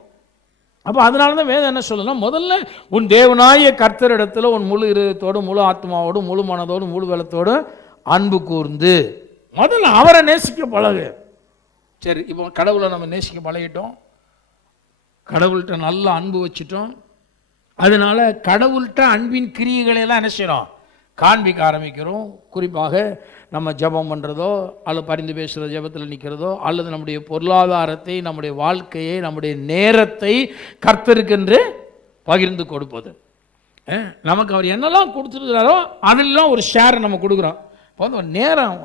அப்போ அதனால தான் வேதம் என்ன சொல்லலாம், முதல்ல உன் தேவனாய கர்த்தரிடத்தில் உன் முழு இருதயத்தோடு, முழு ஆத்மாவோடு, முழு மனதோடு, முழு பலத்தோடு அன்பு கூர்ந்து முதல்ல அவரை நேசிக்க பழகு. சரி, இப்போ கடவுளை நம்ம நேசிக்க பழகிட்டோம், கடவுள்கிட்ட நல்ல அன்பு வச்சுட்டோம். அதனால கடவுள்கிட்ட அன்பின் கிரியைகளெல்லாம் என்ன செய்யணும், காண்பிக்க ஆரம்பிக்கிறோம். குறிப்பாக நம்ம ஜெபம் பண்ணுறதோ, அல்லது பரிந்து பேசுகிற ஜெபத்தில் நிற்கிறதோ, அல்லது நம்முடைய பொருளாதாரத்தை, நம்முடைய வாழ்க்கையை, நம்முடைய நேரத்தை கர்த்தருக்கென்று பகிர்ந்து கொடுப்பது. நமக்கு அவர் என்னெல்லாம் கொடுத்துருக்கிறாரோ அதெல்லாம் ஒரு ஷேரை நம்ம கொடுக்குறோம். இப்போ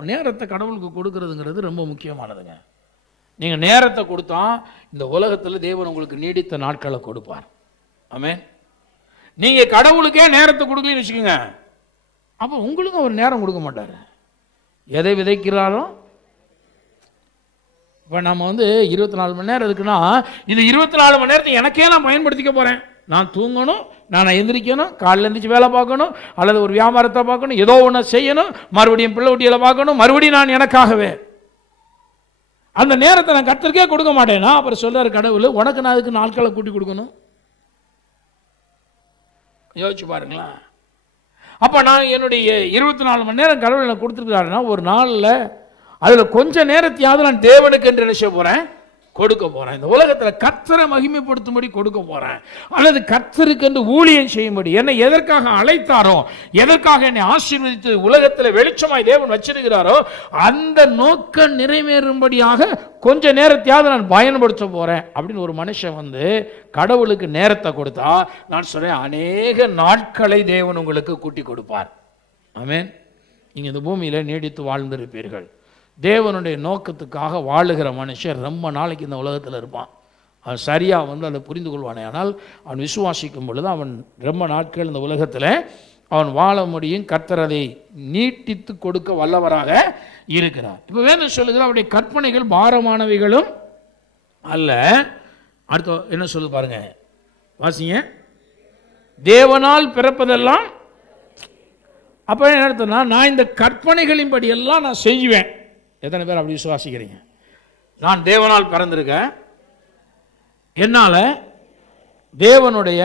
நேரத்தை கடவுளுக்கு கொடுக்கறதுங்கிறது ரொம்ப முக்கியமானதுங்க. நீங்கள் நேரத்தை கொடுத்தா இந்த உலகத்தில் தேவன் உங்களுக்கு நீடித்த நாட்களை கொடுப்பார். ஆமென். நீங்கள் கடவுளுக்கே நேரத்தை கொடுக்கலன்னு வச்சுக்கோங்க, அப்போ உங்களுக்கும் அவர் நேரம் கொடுக்க மாட்டார். எதை விதைக்கிறாரோ, இப்போ நம்ம 24 மணி நேரம் இருக்குன்னா இந்த 24 மணி நேரத்தை எனக்கே நான் பயன்படுத்திக்க போகிறேன். நான் தூங்கணும், நான் எந்திரிக்கணும், காலையில் எழுந்திரிச்சு வேலை பார்க்கணும், அல்லது ஒரு வியாபாரத்தை பார்க்கணும், ஏதோ ஒன்று செய்யணும், மறுபடியும் பிள்ளை குட்டிகளை பார்க்கணும், மறுபடியும் நான் எனக்காகவே அந்த நேரத்தை நான் கர்த்தருக்கே கொடுக்க மாட்டேன்னா அப்புறம் சொல்றாரு கடவுள், உனக்கு நான் அதுக்கு நாட்களை கூட்டி கொடுக்கணும். யோசிச்சு பாருங்களேன். அப்போ நான் என்னுடைய 24 மணி நேரம் கடவுள் எனக்கு கொடுத்துருக்காருன்னா, ஒரு நாளில் அதில் கொஞ்சம் நேரத்தையாவது நான் தேவனுக்கு என்று நினைச்ச போகிறேன், கொடுக்க போகிறேன். இந்த உலகத்தில் கர்த்தரை மகிமைப்படுத்தும்படி கொடுக்க போகிறேன், அல்லது கர்த்தருக்கு என்று ஊழியம் செய்யும்படி என்னை எதற்காக அழைத்தாரோ, எதற்காக என்னை ஆசீர்வதித்து உலகத்தில் வெளிச்சமாய் தேவன் வச்சிருக்கிறாரோ அந்த நோக்கம் நிறைவேறும்படியாக கொஞ்ச நேரத்தையாவது நான் பயன்படுத்த போகிறேன் அப்படின்னு ஒரு மனுஷன் கடவுளுக்கு நேரத்தை கொடுத்தா, நான் சொல்கிறேன், அநேக நாட்களை தேவன் உங்களுக்கு கூட்டி கொடுப்பார். ஆமென். நீங்கள் இந்த பூமியில் நீடித்து வாழ்ந்திருப்பீர்கள். தேவனுடைய நோக்கத்துக்காக வாழுகிற மனுஷன் ரொம்ப நாளைக்கு இந்த உலகத்தில் இருப்பான். அவன் சரியாக அதை புரிந்து கொள்வானே, ஆனால் அவன் விசுவாசிக்கும் பொழுது அவன் ரொம்ப நாட்கள் இந்த உலகத்தில் அவன் வாழ முடியும். கர்த்தர் அதை நீட்டித்து கொடுக்க வல்லவராக இருக்கிறார். இப்போ வேதம் சொல்லுகிற அவருடைய கற்பனைகள் பாரமானவைகளும் அல்ல. அடுத்த என்ன சொல்லு பாருங்க, வாசிங்க. தேவனால் பிறப்பதெல்லாம், அப்போ என்ன அர்த்தம்னா, நான் இந்த கற்பனைகளின் படி எல்லாம் நான் செய்வேன். எத்தனை பேர் அப்படி விசுவாசிக்கிறீங்க? நான் தேவனால் பிறந்திருக்கேன், என்னால் தேவனுடைய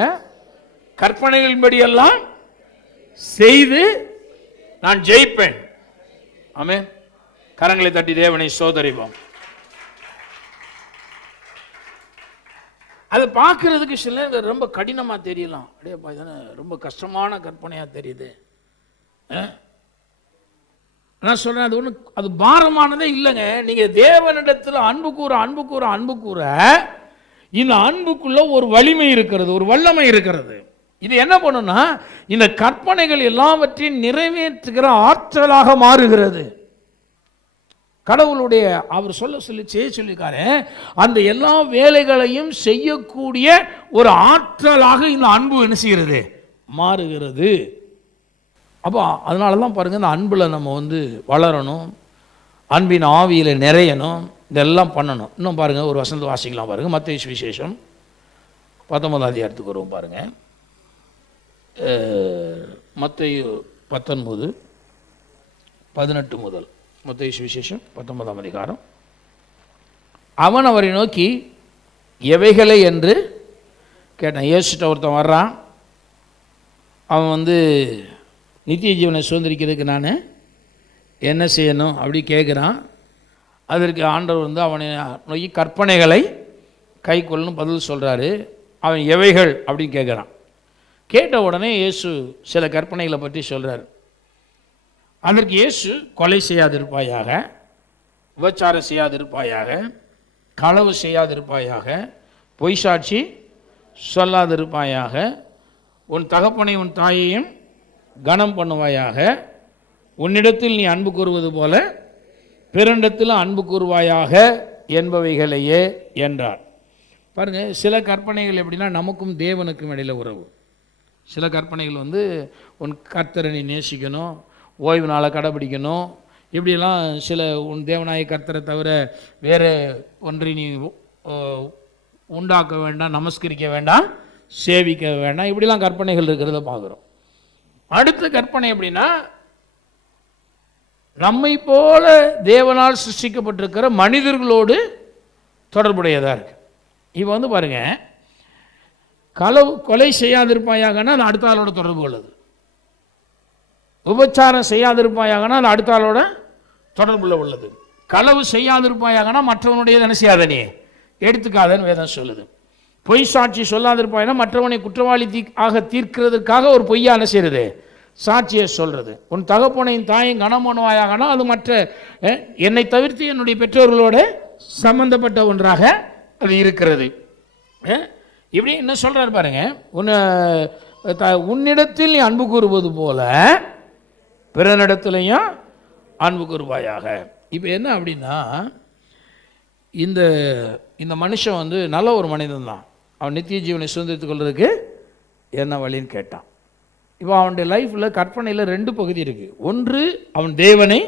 கற்பனைகளின்படி எல்லாம் செய்து நான் ஜெயிப்பேன். ஆமென். கரங்களை தட்டி தேவனை சோதரிப்போம். அதை பார்க்கறதுக்கு சில நேரம் ரொம்ப கடினமாக தெரியலாம். அப்படியேப்பா தானே ரொம்ப கஷ்டமான கற்பனையாக தெரியுது. நான் சொல்கிறேன், அது ஒன்றும் அது பாரமானதே இல்லைங்க. நீங்கள் தேவனிடத்தில் அன்பு கூற இந்த அன்புக்குள்ள ஒரு வலிமை இருக்கிறது, ஒரு வல்லமை இருக்கிறது. இது என்ன பண்ணுன்னா, இந்த கற்பனைகள் எல்லாவற்றையும் நிறைவேற்றுகிற ஆற்றலாக மாறுகிறது. கடவுளுடைய அவர் சொல்லியிருக்காரு, அந்த எல்லா வேலைகளையும் செய்யக்கூடிய ஒரு ஆற்றலாக இந்த அன்பு என்ன செய்கிறது, மாறுகிறது. அப்போ அதனால தான் பாருங்கள், இந்த அன்பில் நம்ம வளரணும், அன்பின் ஆவியில் நிறையணும், இதெல்லாம் பண்ணணும். இன்னும் பாருங்கள், ஒரு வசனத்தை வாசிக்கலாம் பாருங்கள். மத்தேயு சுவிசேஷம் 19ஆம் அதிகாரத்துக்கு வருவோம் பாருங்கள். மத்தேயு 19:18 முதல். மத்தேயு சுவிசேஷம் 19ஆம் அதிகாரம். அவன் அவரை நோக்கி எவைகளை என்று கேட்டான். இயேசுட்ட ஒருத்தன் வர்றான், அவன் நித்திய ஜீவனை சுதந்திரிக்கிறதுக்கு நான் என்ன செய்யணும் அப்படி கேட்குறான். அதற்கு ஆண்டவர் அவனை நோக்கி கற்பனைகளை கை கொள்ளணும் பதில் சொல்கிறாரு. அவன் எவைகள் அப்படின்னு கேட்குறான். கேட்ட உடனே இயேசு சில கற்பனைகளை பற்றி சொல்கிறார். அதற்கு இயேசு கொலை செய்யாதிருப்பாயாக, விபச்சாரம் செய்யாதிருப்பாயாக, களவு செய்யாதிருப்பாயாக, பொய் சாட்சி சொல்லாதிருப்பாயாக, உன் தகப்பனை உன் தாயையும் கனம் பண்ணுவாயாக, உன்னிடத்தில் நீ அன்பு கூறுவது போல பிறனிடத்தில் அன்பு கூறுவாயாக என்பவைகளையே என்றார். பாருங்கள், சில கற்பனைகள் எப்படின்னா நமக்கும் தேவனுக்கும் இடையில் உறவு. சில கற்பனைகள் உன் கர்த்தரை நீ நேசிக்கணும், ஓய்வு நாளை கடைபிடிக்கணும், இப்படியெல்லாம் சில உன் தேவனாய கர்த்தரை தவிர வேறு ஒன்றை நீ உண்டாக்க வேண்டாம், நமஸ்கரிக்க வேண்டாம், சேவிக்க வேண்டாம், இப்படிலாம் கற்பனைகள் இருக்கிறத பார்க்குறோம். அடுத்த கற்பனை எப்படின்னா, நம்மை போல தேவனால் சிருஷ்டிக்கப்பட்டிருக்கிற மனிதர்களோடு தொடர்புடையதாக இருக்கு. இப்போ பாருங்க, கொலை செய்யாதிருப்பாயாகனா அது அடுத்த ஆளோட தொடர்பு உள்ளது. விபச்சாரம் செய்யாதிருப்பாயாகனா அது அடுத்த ஆளோட தொடர்புள்ள உள்ளது. களவு செய்யாதிருப்பாயாகனா மற்றவனுடைய என்ன செய்யாத நீ எடுத்துக்காதன்னு வேதம் சொல்லுது. பொய் சாட்சி சொல்லாதிருப்பாயினா மற்றவனை குற்றவாளி ஆக தீர்க்கிறதுக்காக ஒரு பொய்யா என்ன செய்யறது, சாட்சியை சொல்றது. உன் தகப்பனையும் தாயும் கனம் பண்ணுவாயாகனா அது மற்ற என்னை தவிர்த்து என்னுடைய பெற்றோர்களோட சம்பந்தப்பட்ட ஒன்றாக அது இருக்கிறது. இப்படி என்ன சொல்றாரு பாருங்க, உன்னிடத்தில் நீ அன்பு கூறுவது போல பிறனிடத்திலையும் அன்பு கூறுவாயாக. இப்போ என்ன அப்படின்னா, இந்த இந்த மனுஷன் நல்ல ஒரு மனிதன் தான். அவன் நித்திய ஜீவனை சுதந்திரத்துக் கொள்வதற்கு என்ன வழின்னு கேட்டான். இப்போ அவனுடைய லைஃப்பில் கற்பனையில் 2 பகுதி இருக்குது. ஒன்று, அவன் தேவனை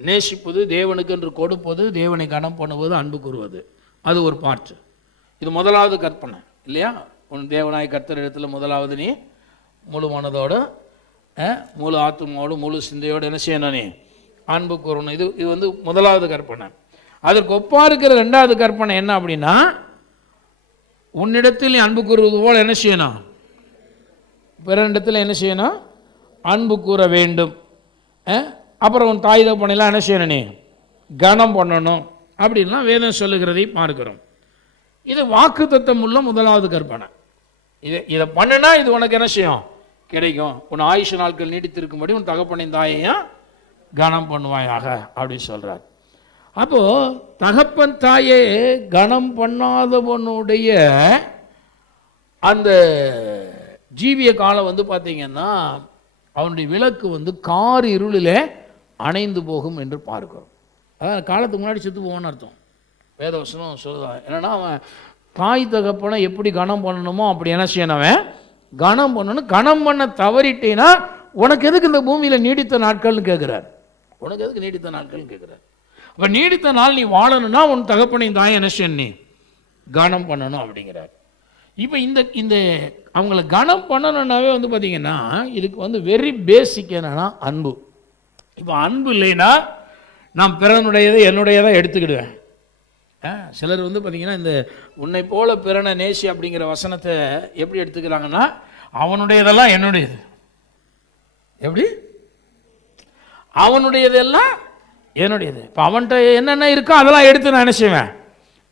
நேசிப்பது, தேவனுக்கு என்று கொடுப்பது, தேவனை கனம் பண்ணுவது, அன்பு கூறுவது, அது ஒரு பார்ட். இது முதலாவது கற்பனை இல்லையா? உன் தேவனாய் கர்த்தர் இடத்துல முதலாவது நீ முழு மனதோடு, முழு ஆத்மாவோடு, முழு சிந்தையோடு என்ன செய்யணும், நீ அன்பு கூறணும். இது முதலாவது கற்பனை. அதற்கு ஒப்பா இருக்கிற 2வது கற்பனை என்ன அப்படின்னா, உன்னிடத்தில் நீ அன்பு கூறுவது போல் என்ன செய்யணும், பிறனிடத்தில் என்ன செய்யணும், அன்பு கூற வேண்டும். அப்புறம் உன் தாய் தகப்பனையெல்லாம் என்ன செய்யணும், நீ கனம் பண்ணணும் அப்படின்லாம் வேதம் சொல்லுகிறதை பார்க்கிறோம். இது வாக்குத்தத்தம் உள்ள முதலாவது கற்பனை. இதை பண்ணுனா இது உனக்கு என்ன செய்யும், கிடைக்கும். உன் ஆயுஷ நாட்கள் நீடித்திருக்கும்படி உன் தகப்பனின் தாயையும் கனம் பண்ணுவாயாக அப்படின்னு சொல்கிறார். அப்போது தகப்பன் தாயே கனம் பண்ணாதவனுடைய அந்த ஜீவிய காலம் பார்த்தீங்கன்னா அவனுடைய விளக்கு கார் இருளில் அணைந்து போகும் என்று பார்க்கிறோம். அதான் காலத்துக்கு முன்னாடி செத்து போவான்னு அர்த்தம். வேதவசனம் சொல்லுதான். என்னன்னா, அவன் தாய் தகப்பனை எப்படி கனம் பண்ணணுமோ அப்படி என்ன செய்யணும், அவன் கனம் பண்ணணும். கனம் பண்ண தவறிட்டேன்னா உனக்கு எதுக்கு இந்த பூமியில் நீடித்த நாட்கள்னு கேட்குறார். உனக்கு எதுக்கு நீடித்த நாட்கள்னு கேட்குறார். அப்போ நீடித்த நாள் நீ வாழணும்னா உன் தகப்பனையும் தாய் என்ன செய்யணும், நீ கனம் பண்ணணும் அப்படிங்கிறார். இப்போ இந்த அவங்கள கனம் பண்ணணுன்னாவே பார்த்தீங்கன்னா இதுக்கு வெரி பேசிக் என்னன்னா அன்பு. இப்போ அன்பு இல்லைன்னா நான் பிறனுடையதை என்னுடையதை எடுத்துக்கிடுவேன். சிலர் பார்த்தீங்கன்னா இந்த உன்னை போல பிறனை நேசி அப்படிங்கிற வசனத்தை எப்படி எடுத்துக்கிறாங்கன்னா, அவனுடையதெல்லாம் என்னுடையது. எப்படி அவனுடையதெல்லாம் என்னுடையது. இப்போ அவன்கிட்ட என்னென்ன இருக்கோ அதெல்லாம் எடுத்து நான் என்ன செய்வேன்,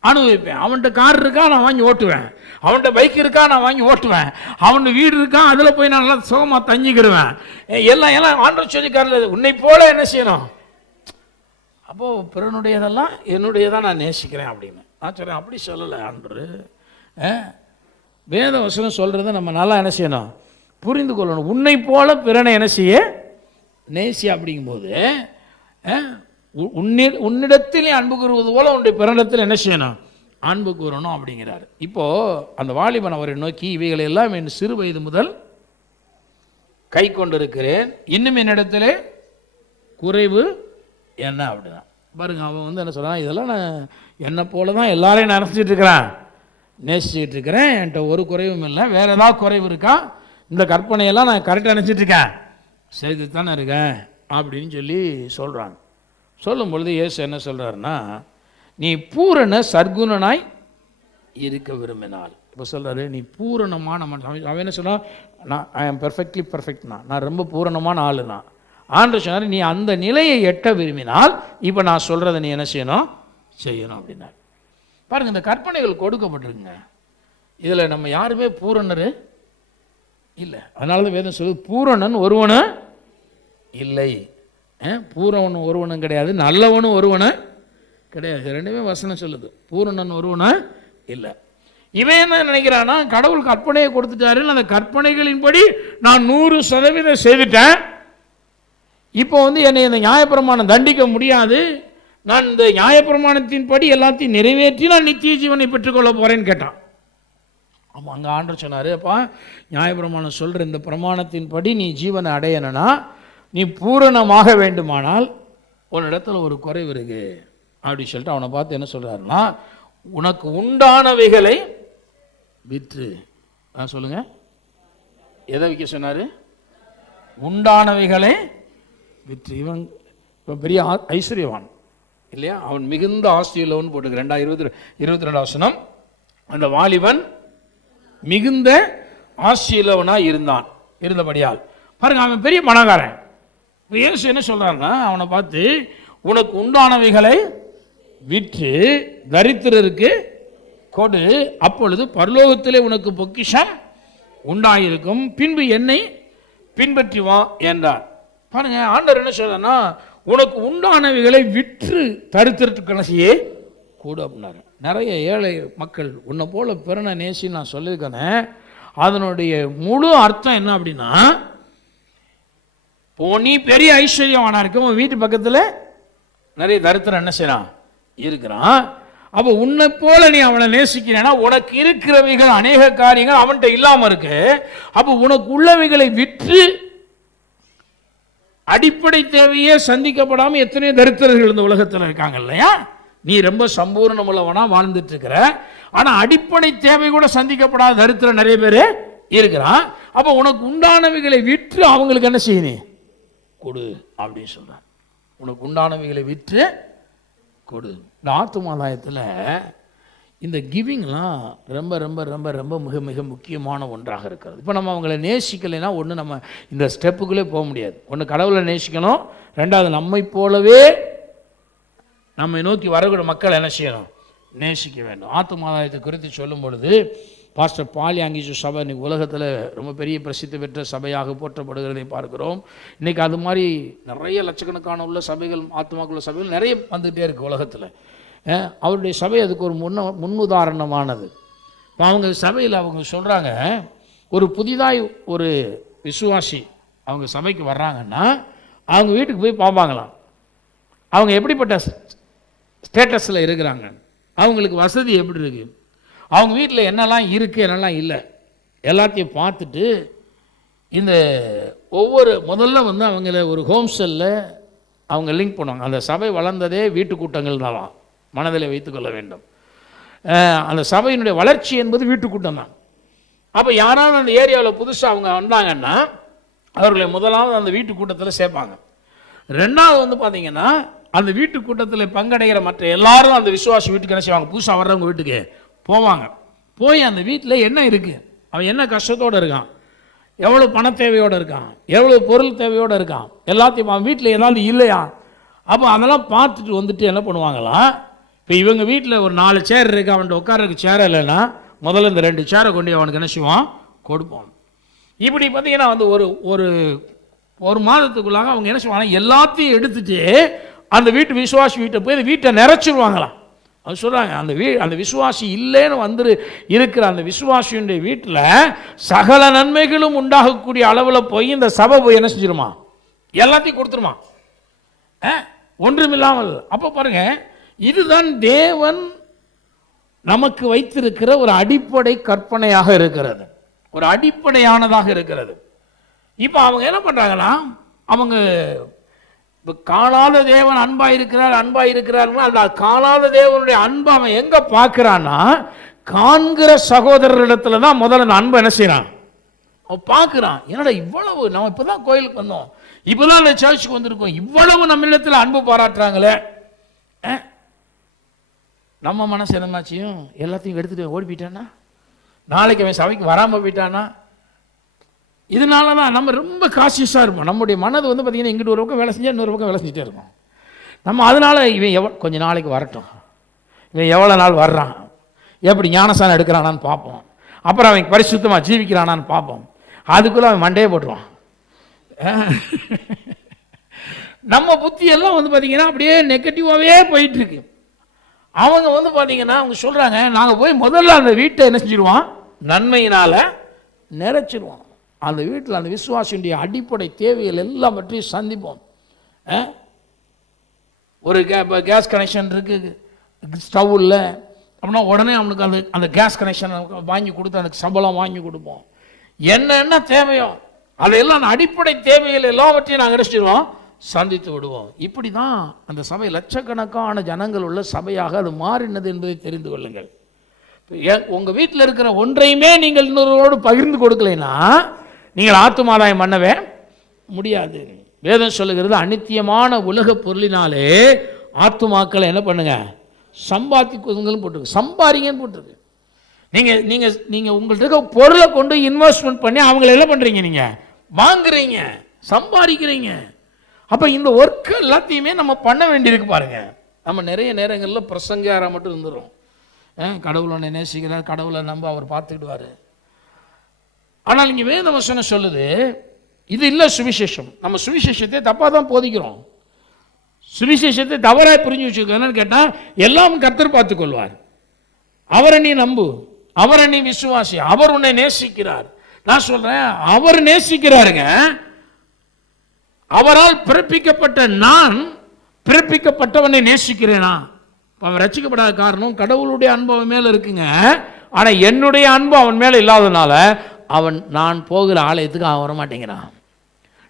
அனுபவிப்பேன். அவன்கிட்ட கார் இருக்கா, நான் வாங்கி ஓட்டுவேன். அவன்கிட்ட பைக் இருக்கா, நான் வாங்கி ஓட்டுவேன். அவன் வீடு இருக்கா, அதில் போய் நான் நல்லா சுகமாக தங்கிக்கிடுவேன். எல்லாம் ஆண்டவர் சொல்லிக்காரில் உன்னை போல என்ன செய்யணும். அப்போது பிறனுடையதெல்லாம் என்னுடையதான் நான் நேசிக்கிறேன் அப்படின்னு நான் சொல்கிறேன். அப்படி சொல்லலை ஆண்டவர். வேத வசனம் சொல்கிறத நம்ம நல்லா என்ன செய்யணும், புரிந்து கொள்ளணும். உன்னை போல பிறனை என்ன செய்ய நேசி அப்படிங்கும்போது உன்னிடத்திலே அன்பு கூறுவது போல உன்னுடைய பிறனிடத்தில் என்ன செய்யணும், அன்பு கூறணும் அப்படிங்கிறார். இப்போது அந்த வாலிபன் அவரை நோக்கி இவைகளை எல்லாம் என் சிறு வயது முதல் கை கொண்டிருக்கிறேன், இன்னும் என்னிடத்திலே குறைவு என்ன அப்படிதான். பாருங்க, அவன் வந்து என்ன சொல்கிறான், இதெல்லாம் நான் என்னை போல தான் எல்லாரையும் நினச்சிட்டு இருக்கிறேன், நேசிச்சுட்டு இருக்கிறேன், என்கிட்ட ஒரு குறைவும் இல்லை. வேறு ஏதாவது குறைவு இருக்கா, இந்த கற்பனையெல்லாம் நான் கரெக்டாக நினச்சிட்ருக்கேன், செய்து தானே இருக்கேன் அப்படின்னு சொல்லி சொல்கிறாங்க. சொல்லும் பொழுது இயேசு என்ன சொல்கிறாருன்னா, நீ பூரண சர்க்குணனாய் இருக்க விரும்பினால். இப்போ சொல்கிறாரு நீ பூரணமான மனுஷன். அவன் என்ன சொன்னான், ஐ ஆம் பெர்ஃபெக்ட்லி பெர்ஃபெக்ட்னா, நான் ரொம்ப பூரணமான ஆளுனா. ஆண்டு சொன்னார் நீ அந்த நிலையை எட்ட விரும்பினால் இப்போ நான் சொல்கிறத நீ என்ன செய்யணும் அப்படின்னார். பாருங்கள், இந்த கற்பனைகள் கொடுக்கப்பட்டிருக்குங்க. இதில் நம்ம யாருமே பூரணர் இல்லை. அதனால தான் வேதம் சொல்லுது பூரணன் ஒருவனு இல்லை. பூரணன் ஒருவனும் கிடையாது, நல்லவனும் ஒருவனு கிடையாது. ரெண்டுமே வசனம் சொல்லுது. பூரணன் ஒருவனு இல்லை. இவன் என்ன நினைக்கிறான்னா, கடவுள் கற்பனையை கொடுத்துட்டாருன்னு அந்த கற்பனைகளின்படி நான் 100% செய்துட்டேன், இப்போ வந்து என்னை இந்த நியாயப்பிரமாணம் தண்டிக்க முடியாது, நான் இந்த நியாயப்பிரமாணத்தின்படி எல்லாத்தையும் நிறைவேற்றி நான் நித்திய ஜீவனை பெற்றுக்கொள்ள போகிறேன்னு கேட்டான். ஆமாம், அங்கே ஆண்டவர் சொன்னார், அப்பா நியாயப்பிரமாணம் சொல்கிற இந்த பிரமாணத்தின்படி நீ ஜீவனை அடையணும்னா நீ பூரணமாக வேண்டுமானால் உன்னிடத்தில் ஒரு குறைவு இருக்கு அப்படின்னு சொல்லிட்டு அவனை பார்த்து என்ன சொல்கிறாருன்னா, உனக்கு உண்டானவைகளை விற்று. சொல்லுங்க, எதை விற்க சொன்னார்? உண்டானவைகளை விற்று. இவன் இப்போ பெரிய ஐஸ்வர்யவான் இல்லையா, அவன் மிகுந்த ஆஸ்தியுள்ளவன் போட்டுக்கு 22 வசனம். அந்த வாலிபன் மிகுந்த ஆஸ்தியுள்ளவனாக இருந்தபடியால் பாருங்க, அவன் பெரிய பணக்காரன். இயேசு என்ன சொல்கிறாருன்னா, அவனை பார்த்து உனக்கு உண்டானவைகளை விற்று தரித்திரருக்கு கொடு, அப்பொழுது பரலோகத்திலே உனக்கு பொக்கிஷம் உண்டாயிருக்கும், பின்பு என்னை பின்பற்றி வா என்றார். பாருங்க, ஆண்டவர் என்ன சொல்றாருன்னா, உனக்கு உண்டானவைகளை விற்று தரித்திரத்துக்கு கணசியே கொடு அப்படின்னாரு. நிறைய ஏழை மக்கள் உன்னை போல பிறனை நேசி நான் சொல்லியிருக்கேன். அதனுடைய முழு அர்த்தம் என்ன அப்படின்னா, நீ பெரிய ஐஸ்வர்யவானா இருக்க, உன் வீட்டு பக்கத்தில் நிறைய தரித்திரம் என்ன செய்யறான் இருக்கிறான். அப்போ உன்னை போல நீ அவனை நேசிக்கிறேன்னா உனக்கு இருக்கிறவைகள் அநேக காரியங்கள் அவன்கிட்ட இல்லாம இருக்கு. அப்போ உனக்கு உள்ளவைகளை விற்று அடிப்படை தேவையே சந்திக்கப்படாமல் எத்தனையோ தரித்திரர்கள் இந்த உலகத்தில் இருக்காங்க இல்லையா. நீ ரொம்ப சம்பூர்ணம் உள்ளவனா வாழ்ந்துட்டு இருக்கிற, ஆனால் அடிப்படை தேவை கூட சந்திக்கப்படாத தரித்திரம் நிறைய பேர் இருக்கிறான். அப்போ உனக்கு உண்டானவைகளை விற்று அவங்களுக்கு என்ன செய்யணும், கொடு அப்படின்னு சொல்கிறார். உனக்கு உண்டானவைகளை விற்று கொடு. இந்த ஆத்துமாதாயத்தில் இந்த கிவிங்லாம் ரொம்ப ரொம்ப ரொம்ப ரொம்ப மிக மிக முக்கியமான ஒன்றாக இருக்கிறது. இப்போ நம்ம அவங்கள நேசிக்கலைன்னா ஒன்று நம்ம இந்த ஸ்டெப்புக்குள்ளே போக முடியாது. ஒன்று கடவுளை நேசிக்கணும், ரெண்டாவது நம்மை போலவே நம்மை நோக்கி வரக்கூடிய மக்கள் என்ன செய்யணும், நேசிக்க வேண்டும். ஆத்துமாதாயத்தை குறித்து சொல்லும் பொழுது பாஸ்டர் பாலி அங்கீசு சபை இன்றைக்கி உலகத்தில் ரொம்ப பெரிய பிரசித்தி பெற்ற சபையாக போற்றப்படுகிறதை பார்க்கிறோம். இன்றைக்கி அது மாதிரி நிறைய லட்சக்கணக்கான உள்ள சபைகள், ஆத்மாக்குள்ள சபைகள் நிறைய வந்துகிட்டே இருக்குது உலகத்தில். அவருடைய சபை அதுக்கு ஒரு முன்னுதாரணமானது. இப்போ அவங்க சபையில் அவங்க சொல்கிறாங்க, ஒரு புதிதாய் ஒரு விசுவாசி அவங்க சபைக்கு வர்றாங்கன்னா அவங்க வீட்டுக்கு போய் பார்ப்பாங்களாம், அவங்க எப்படிப்பட்ட ஸ்டேட்டஸில் இருக்கிறாங்க, அவங்களுக்கு வசதி எப்படி இருக்குது, அவங்க வீட்டில் என்னெல்லாம் இருக்குது என்னெல்லாம் இல்லை எல்லாத்தையும் பார்த்துட்டு இந்த ஒவ்வொரு முதல்ல வந்து அவங்கள ஒரு ஹோம் செல்லில் அவங்க லிங்க் பண்ணுவாங்க. அந்த சபை வளர்ந்ததே வீட்டு கூட்டங்கள் தான், மனதில் வைத்துக்கொள்ள வேண்டும். அந்த சபையினுடைய வளர்ச்சி என்பது வீட்டு கூட்டம் தான். அப்போ யாராவது அந்த ஏரியாவில் புதுசாக அவங்க வந்தாங்கன்னா அவர்களை முதலாவது அந்த வீட்டு கூட்டத்தில் சேர்ப்பாங்க. ரெண்டாவது வந்து பார்த்தீங்கன்னா அந்த வீட்டு கூட்டத்தில் பங்கடைகிற மற்ற எல்லாரும் அந்த விசுவாசி வீட்டுக்கு என்ன செய்வாங்க, புதுசாக வர்றவங்க வீட்டுக்கு போவாங்க. போய் அந்த வீட்டில் என்ன இருக்குது, அவன் என்ன கஷ்டத்தோடு இருக்கான், எவ்வளோ பண தேவையோடு இருக்கான், எவ்வளோ பொருள் தேவையோடு இருக்கான், எல்லாத்தையும் அவன் வீட்டில் ஏதாவது இல்லையா, அப்போ அதெல்லாம் பார்த்துட்டு வந்துட்டு என்ன பண்ணுவாங்களாம், இப்போ இவங்க வீட்டில் ஒரு 4 சேர் இருக்குது, அவன்கிட்ட உட்கார்றதுக்கு சேர் இல்லைன்னா முதல்ல இந்த 2 சேரை கொண்டு அவனுக்கு என்ன செய்வான், கொடுப்போம். இப்படி பார்த்தீங்கன்னா வந்து ஒரு மாதத்துக்குள்ளாக அவங்க என்ன செய்வாங்க, எல்லாத்தையும் எடுத்துட்டு அந்த விசுவாசி வீட்டை போய் வீட்டை நிறைச்சிருவாங்களாம். அது சொல்கிறாங்க, அந்த விசுவாசி இல்லைன்னு இருக்கிற அந்த விசுவாசியுடைய வீட்டில் சகல நன்மைகளும் உண்டாகக்கூடிய அளவில் போய் இந்த சபை போய் என்ன செஞ்சிருமா, எல்லாத்தையும் கொடுத்துருமா, ஒன்றுமில்லாமல். அப்போ பாருங்க, இதுதான் தேவன் நமக்கு வைத்திருக்கிற ஒரு அடிப்படை கற்பனையாக இருக்கிறது, ஒரு அடிப்படையானதாக இருக்கிறது. இப்போ அவங்க என்ன பண்ணுறாங்கன்னா, அவங்க இப்போ காணாத தேவன் அன்பாக இருக்கிறாருன்னா அந்த காணாத தேவனுடைய அன்பை அவன் எங்கே பார்க்குறான்னா, காண்கிற சகோதரரிடத்துல தான் முதல்ல அந்த அன்பை என்ன செய்கிறான், அவன் பார்க்குறான். என்னடா இவ்வளவு, நம்ம இப்போ தான் கோயிலுக்கு வந்தோம், இப்போ தான் அந்த சர்ச்சுக்கு வந்திருக்கோம், இவ்வளவு நம்ம இல்லத்தில் அன்பு பாராட்டுறாங்களே, நம்ம மனசு என்னமாச்சியும் எல்லாத்தையும் எடுத்துகிட்டு ஓடி போயிட்டானா, நாளைக்கு அவன் சபைக்கு வராமல் போயிட்டானா. இதனால தான் நம்ம ரொம்ப காசியஸாக இருப்போம். நம்முடைய மனது வந்து பார்த்திங்கன்னா இங்கிட்டு ஒரு பக்கம் வேலை செஞ்சால் இன்னொரு பக்கம் வேலை செஞ்சுட்டே இருக்கும். நம்ம அதனால் இவன் கொஞ்சம் நாளைக்கு வரட்டும், இவன் எவ்வளோ நாள் வர்றான், எப்படி ஞானசானம் எடுக்கிறானான்னு பார்ப்போம், அப்புறம் அவன் பரிசுத்தமாக ஜீவிக்கிறானான்னு பார்ப்போம். அதுக்குள்ளே அவன் மண்டையே போட்டுருவான். நம்ம புத்தியெல்லாம் வந்து பார்த்திங்கன்னா அப்படியே நெகட்டிவாகவே போயிட்டுருக்கு. அவங்க வந்து பார்த்தீங்கன்னா அவங்க சொல்கிறாங்க, நாங்கள் போய் முதல்ல அந்த வீட்டை என்ன செஞ்சிடுவோம், நன்மையினால் நிறைச்சிடுவோம். அந்த வீட்டில் அந்த விசுவாசியுடைய அடிப்படை தேவைகள் எல்லாம் பற்றி சந்திப்போம். ஒரு கேஸ் கனெக்ஷன் இருக்குது ஸ்டவ் இல்லை அப்படின்னா உடனே அவனுக்கு அந்த கேஸ் கனெக்ஷன் வாங்கி கொடுத்து எனக்கு சம்பளம் வாங்கி கொடுப்போம். என்ன தேவையோ அதையெல்லாம் அந்த அடிப்படை தேவைகள் எல்லாவற்றையும் நாங்கள் நினைச்சிடுவோம், சந்தித்து விடுவோம். இப்படி தான் அந்த சபை லட்சக்கணக்கான ஜனங்கள் உள்ள சபையாக அது மாறினது என்பதை தெரிந்து கொள்ளுங்கள். உங்கள் வீட்டில் இருக்கிற ஒன்றையுமே நீங்கள் இன்னொருவரோடு பகிர்ந்து கொடுக்கலைன்னா நீங்கள் ஆத்துமாதாயம் பண்ணவே முடியாது. வேதம் சொல்லுகிறது, அநித்தியமான உலக பொருளினாலே ஆத்துமாக்களை என்ன பண்ணுங்க, சம்பாதிக்குதுங்களும் போட்டிருக்கு, சம்பாதிங்கன்னு போட்டிருக்கு. நீங்கள் உங்கள்கிட்ட இருக்க பொருளை கொண்டு இன்வெஸ்ட்மெண்ட் பண்ணி அவங்கள என்ன பண்ணுறீங்க, நீங்கள் வாங்குறீங்க, சம்பாதிக்கிறீங்க. அப்போ இந்த ஒர்க்கு எல்லாத்தையுமே நம்ம பண்ண வேண்டியிருக்கு பாருங்க. நம்ம நிறைய நேரங்களில் பிரசங்காராக மட்டும் இருந்துடும். கடவுளை ஒன்று நேசிக்கிறார், கடவுளை நம்ப அவர் பார்த்துக்கிடுவார். ஆனால் இங்கே வேத வசனம் சொல்லுது, இது இல்லை சுவிசேஷம். நம்ம சுவிசேஷத்தை தப்பாக தான் போதிக்கிறோம். சுவிசேஷத்தை தவறாக புரிஞ்சு வச்சுக்கோ. என்னன்னு கேட்டால், எல்லாம் கர்த்தர் பார்த்துக்கொள்வார், அவரை நீ நம்பு, அவரை நீ விசுவாசி, அவர் உன்னை நேசிக்கிறார். நான் சொல்கிறேன், அவர் நேசிக்கிறாருங்க. அவரால் பிறப்பிக்கப்பட்ட நான் பிறப்பிக்கப்பட்டவனை நேசிக்கிறேனா? அவன் ரட்சிக்கப்படாத காரணம் கடவுளுடைய அன்பு அவன் மேலே இருக்குங்க. ஆனால் என்னுடைய அன்பு அவன் மேலே இல்லாதனால நான் போகிற ஆலயத்துக்கு அவன் வரமாட்டேங்கிறான்,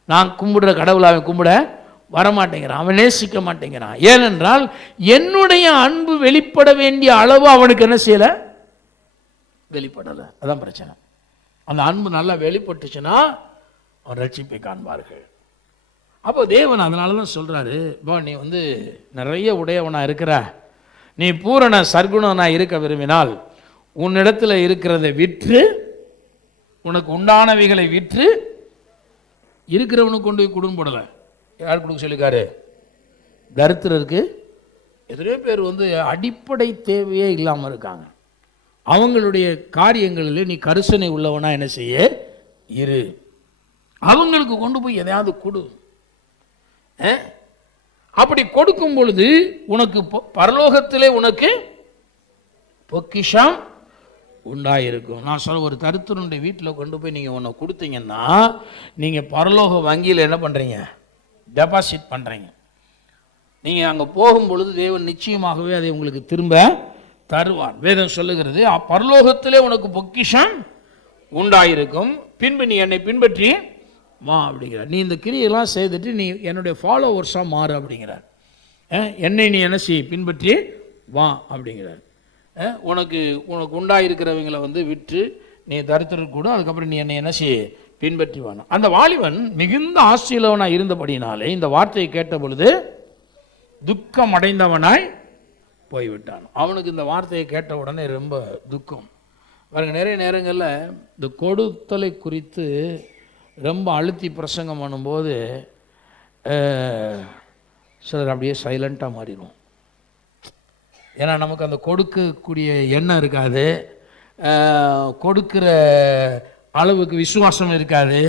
நான் கும்பிடுற கடவுளை அவன் கும்பிட வரமாட்டேங்கிறான், அவன் நேசிக்க மாட்டேங்கிறான். ஏனென்றால் என்னுடைய அன்பு வெளிப்பட வேண்டிய அளவு அவனுக்கு என்ன செய்யலை, வெளிப்படலை. அதான் பிரச்சனை. அந்த அன்பு நல்லா வெளிப்பட்டுச்சுன்னா அவன் ரட்சிப்பை காண்பார்கள். அப்போ தேவன் அதனால தான் சொல்கிறாரு, நீ வந்து நிறைய உடையவனாக இருக்கிற, நீ பூரண சர்க்குணனாக இருக்க விரும்பினால் உன்னிடத்தில் இருக்கிறதை விற்று, உனக்கு உண்டானவைகளை விற்று இருக்கிறவனுக்கு கொண்டு போய் கொடுன்னு போடலை. யார் கொடுக்க சொல்லிக்காரு? தரித்திரருக்கு. எத்தனையோ பேர் வந்து அடிப்படை தேவையே இல்லாமல் இருக்காங்க. அவங்களுடைய காரியங்களில் நீ கரிசனை உள்ளவனா என்ன செய்ய இரு, அவங்களுக்கு கொண்டு போய் எதையாவது கொடு. அப்படி கொடுக்கும் பொழுது உனக்கு பரலோகத்திலே உனக்கு பொக்கிஷம் உண்டாயிருக்கும். நான் சொல்ல, ஒரு தரித்திரனுடைய வீட்டில் கொண்டு போய் நீங்கள் ஒன்று கொடுத்தீங்கன்னா நீங்கள் பரலோக வங்கியில் என்ன பண்ணுறீங்க, டெபாசிட் பண்ணுறீங்க. நீங்கள் அங்கே போகும்பொழுது தேவன் நிச்சயமாகவே அதை உங்களுக்கு திரும்ப தருவார். வேதம் சொல்லுகிறது, பரலோகத்திலே உனக்கு பொக்கிஷம் உண்டாயிருக்கும், பின்பு நீ என்னை பின்பற்றி வா அப்படிங்கிறார். நீ இந்த கிரியெல்லாம் செய்துட்டு நீ என்னுடைய ஃபாலோவர்ஸாக மாறு அப்படிங்கிறார். என்னை நீ என்ன செய், பின்பற்றி வா அப்படிங்கிறார். உனக்கு உண்டாயிருக்கிறவங்களை வந்து விற்று நீ தரித்திரம் கூட, அதுக்கப்புறம் நீ என்னை என்ன செய், பின்பற்றி வானா. அந்த வாலிபன் மிகுந்த ஆசையுள்ளவனாய் இருந்தபடினாலே இந்த வார்த்தையை கேட்ட பொழுது துக்கம் அடைந்தவனாய் போய்விட்டான். அவனுக்கு இந்த வார்த்தையை கேட்ட உடனே ரொம்ப துக்கம். பாருங்க, நிறைய நேரங்களில் இந்த கொடுத்தலை குறித்து ரொம்ப அழுத்தி பிரசங்கம் பண்ணும்போது சிலர் அப்படியே சைலண்ட்டாக மாறிடும். ஏன்னா நமக்கு அந்த கொடுக்கக்கூடிய எண்ணம் இருக்காது, கொடுக்குற அளவுக்கு விசுவாசம் இருக்காது.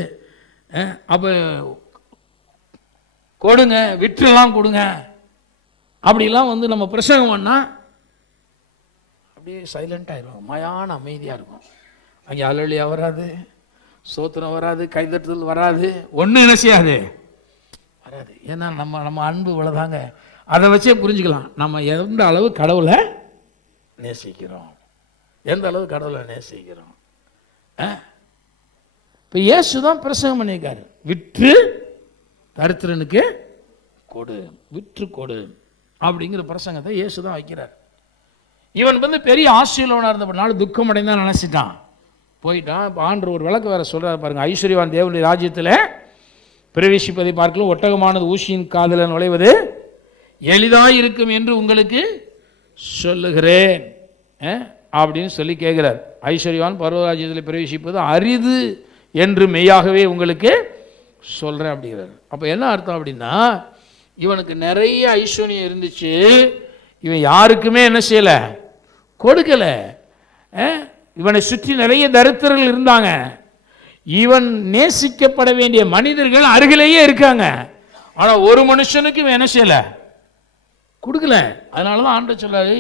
அப்போ கொடுங்க, விற்றுலாம் கொடுங்க அப்படிலாம் வந்து நம்ம பிரசங்கம் பண்ணால் அப்படியே சைலண்ட் ஆயிடும், மயான அமைதியாக இருக்கும். அங்கே அலலியா வராது, சோத்திரம் வராது, கைதட்டுதல் வராது, ஒன்றும் என்ன செய்யாது, வராது. ஏன்னா நம்ம அன்பு இவ்வளோதாங்க. அதை வச்சே புரிஞ்சுக்கலாம் நம்ம எந்த அளவு கடவுளை நேசிக்கிறோம், எந்த அளவு கடவுளை நேசிக்கிறோம். இப்போ இயேசு தான் பிரசங்கம் பண்ணியிருக்காரு, விற்று தரித்திரனுக்கு கொடு, விற்று கொடு அப்படிங்கிற பிரசங்கத்தை இயேசு தான் வைக்கிறார். இவன் வந்து பெரிய ஆசீர்வாதம் இருந்தபடினால துக்கம் அடைந்தான் நினச்சிட்டான், போயிட்டான். இப்போ ஆண்டவர் ஒரு விளக்கு வேறு சொல்கிறார் பாருங்க. ஐஸ்வர்யவான் தேவனுடைய ராஜ்யத்தில் பிரவேசிப்பதை பார்க்கலாம், ஒட்டகமானது ஊசியின் காதில் நுழைவது எளிதாக இருக்கும் என்று உங்களுக்கு சொல்லுகிறேன் அப்படின்னு சொல்லி கேட்குறார். ஐஸ்வர்யவான் பரவராஜ்யத்தில் பிரவேசிப்பது அரிது என்று மெய்யாகவே உங்களுக்கு சொல்கிறேன் அப்படிங்கிறார். அப்போ என்ன அர்த்தம் அப்படின்னா, இவனுக்கு நிறைய ஐஸ்வர்யம் இருந்துச்சு, இவன் யாருக்குமே என்ன செய்யலை, கொடுக்கலை. இவனை சுற்றி நிறைய தரித்திரர்கள் இருந்தாங்க, இவன் நேசிக்கப்பட வேண்டிய மனிதர்கள் அருகிலேயே இருக்காங்க, ஆனால் ஒரு மனுஷனுக்கு இவன் என்ன செய்யலை, கொடுக்கல. அதனால தான் ஆண்டவர் சொல்றாரு,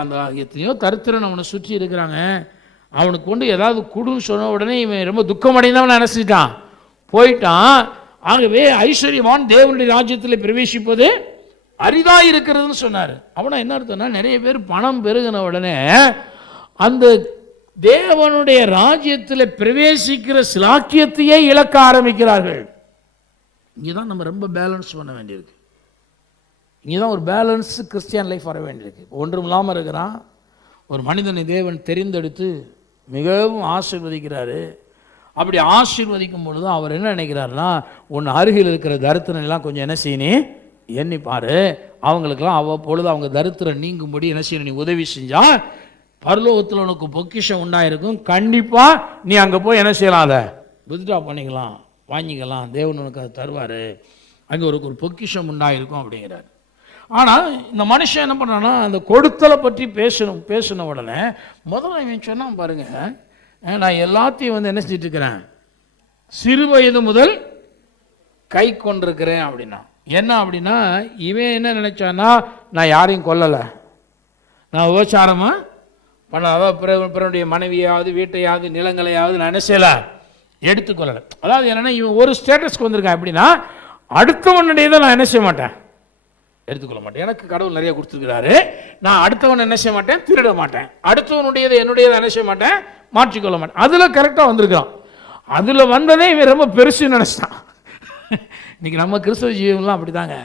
அந்த எத்தனையோ தரித்திரன் அவனை சுற்றி இருக்கிறாங்க, அவனுக்கு கொண்டு ஏதாவது கொடுன்னு சொன்ன உடனே இவன் ரொம்ப துக்கமடைந்தவன் நினைச்சிட்டான், போயிட்டான். ஆகவே ஐஸ்வர்யவான் தேவனுடைய ராஜ்யத்தில் பிரவேசிப்பது அரிதாக இருக்கிறதுன்னு சொன்னார். அவனா என்ன அர்த்தம்னா, நிறைய பேர் பணம் பெருகின உடனே அந்த தேவனுடைய ராஜ்யத்தில் பிரவேசிக்கிற சிலாக்கியத்தையே இழக்க ஆரம்பிக்கிறார்கள். இங்கே தான் நம்ம ரொம்ப பேலன்ஸ் பண்ண வேண்டியிருக்கு. இங்கே தான் ஒரு பேலன்ஸ் கிறிஸ்டியன் லைஃப் வர வேண்டியிருக்கு. ஒன்றும் இல்லாமல் இருக்கிறான், ஒரு மனிதனை தேவன் தெரிந்தெடுத்து மிகவும் ஆசீர்வதிக்கிறாரு. அப்படி ஆசீர்வதிக்கும் பொழுது அவர் என்ன நினைக்கிறாருன்னா, உன் அருகில் இருக்கிற தரித்திரனெல்லாம் கொஞ்சம் என்ன செய்யணும் எண்ணிப்பார், அவங்களுக்கெல்லாம் அவ்வப்பொழுது அவங்க தரித்திரம் நீங்கும்படி என்ன செய்யணும், நீ உதவி செஞ்சால் பரலோகத்தில் உனக்கு பொக்கிஷம் உண்டாயிருக்கும், கண்டிப்பாக நீ அங்கே போய் என்ன செய்யலாம், அதை வித்ட்ரா பண்ணிக்கலாம், வாங்கிக்கலாம், தேவன் உனக்கு அதை தருவார், அங்கே ஒரு பொக்கிஷம் உண்டாயிருக்கும் அப்படிங்கிறார். ஆனால் இந்த மனுஷன் என்ன பண்ணான்னா, அந்த கொடுத்தலை பற்றி பேசின உடனே முதல்ல இவன் சொன்னான் பாருங்க, நான் எல்லாத்தையும் வந்து என்ன செஞ்சுட்டு இருக்கிறேன், சிறு வயது முதல் கை கொண்டிருக்கிறேன் அப்படின்னா. என்ன அப்படின்னா, இவன் என்ன நினைச்சான்னா, நான் யாரையும் கொல்லலை, நான் விபச்சாரமாக பண்ணாத பிறனுடைய மனைவியாவது வீட்டையாவது நிலங்களையாவது நான் என்ன செய்யலை, எடுத்துக்கொள்ளலை. அதாவது என்னென்னா, இவன் ஒரு ஸ்டேட்டஸ்க்கு வந்திருக்கான் அப்படின்னா, அடுத்தவனுடையதை நான் என்ன செய்ய மாட்டேன், எடுத்துக்கொள்ள மாட்டேன். எனக்கு கடவுள் நிறைய கொடுத்துருக்கிறாரு, நான் அடுத்தவன் என்ன செய்ய மாட்டேன், திருட மாட்டேன், அடுத்தவனுடையதை என்னுடையதை என்ன செய்ய மாட்டேன், மாற்றிக்கொள்ள மாட்டேன். அதில் கரெக்டாக வந்திருக்கிறான். அதில் வந்ததே இவன் ரொம்ப பெருசு நினச்சிட்டான். இன்றைக்கி நம்ம கிறிஸ்தவ ஜீவன்லாம் அப்படி தாங்க.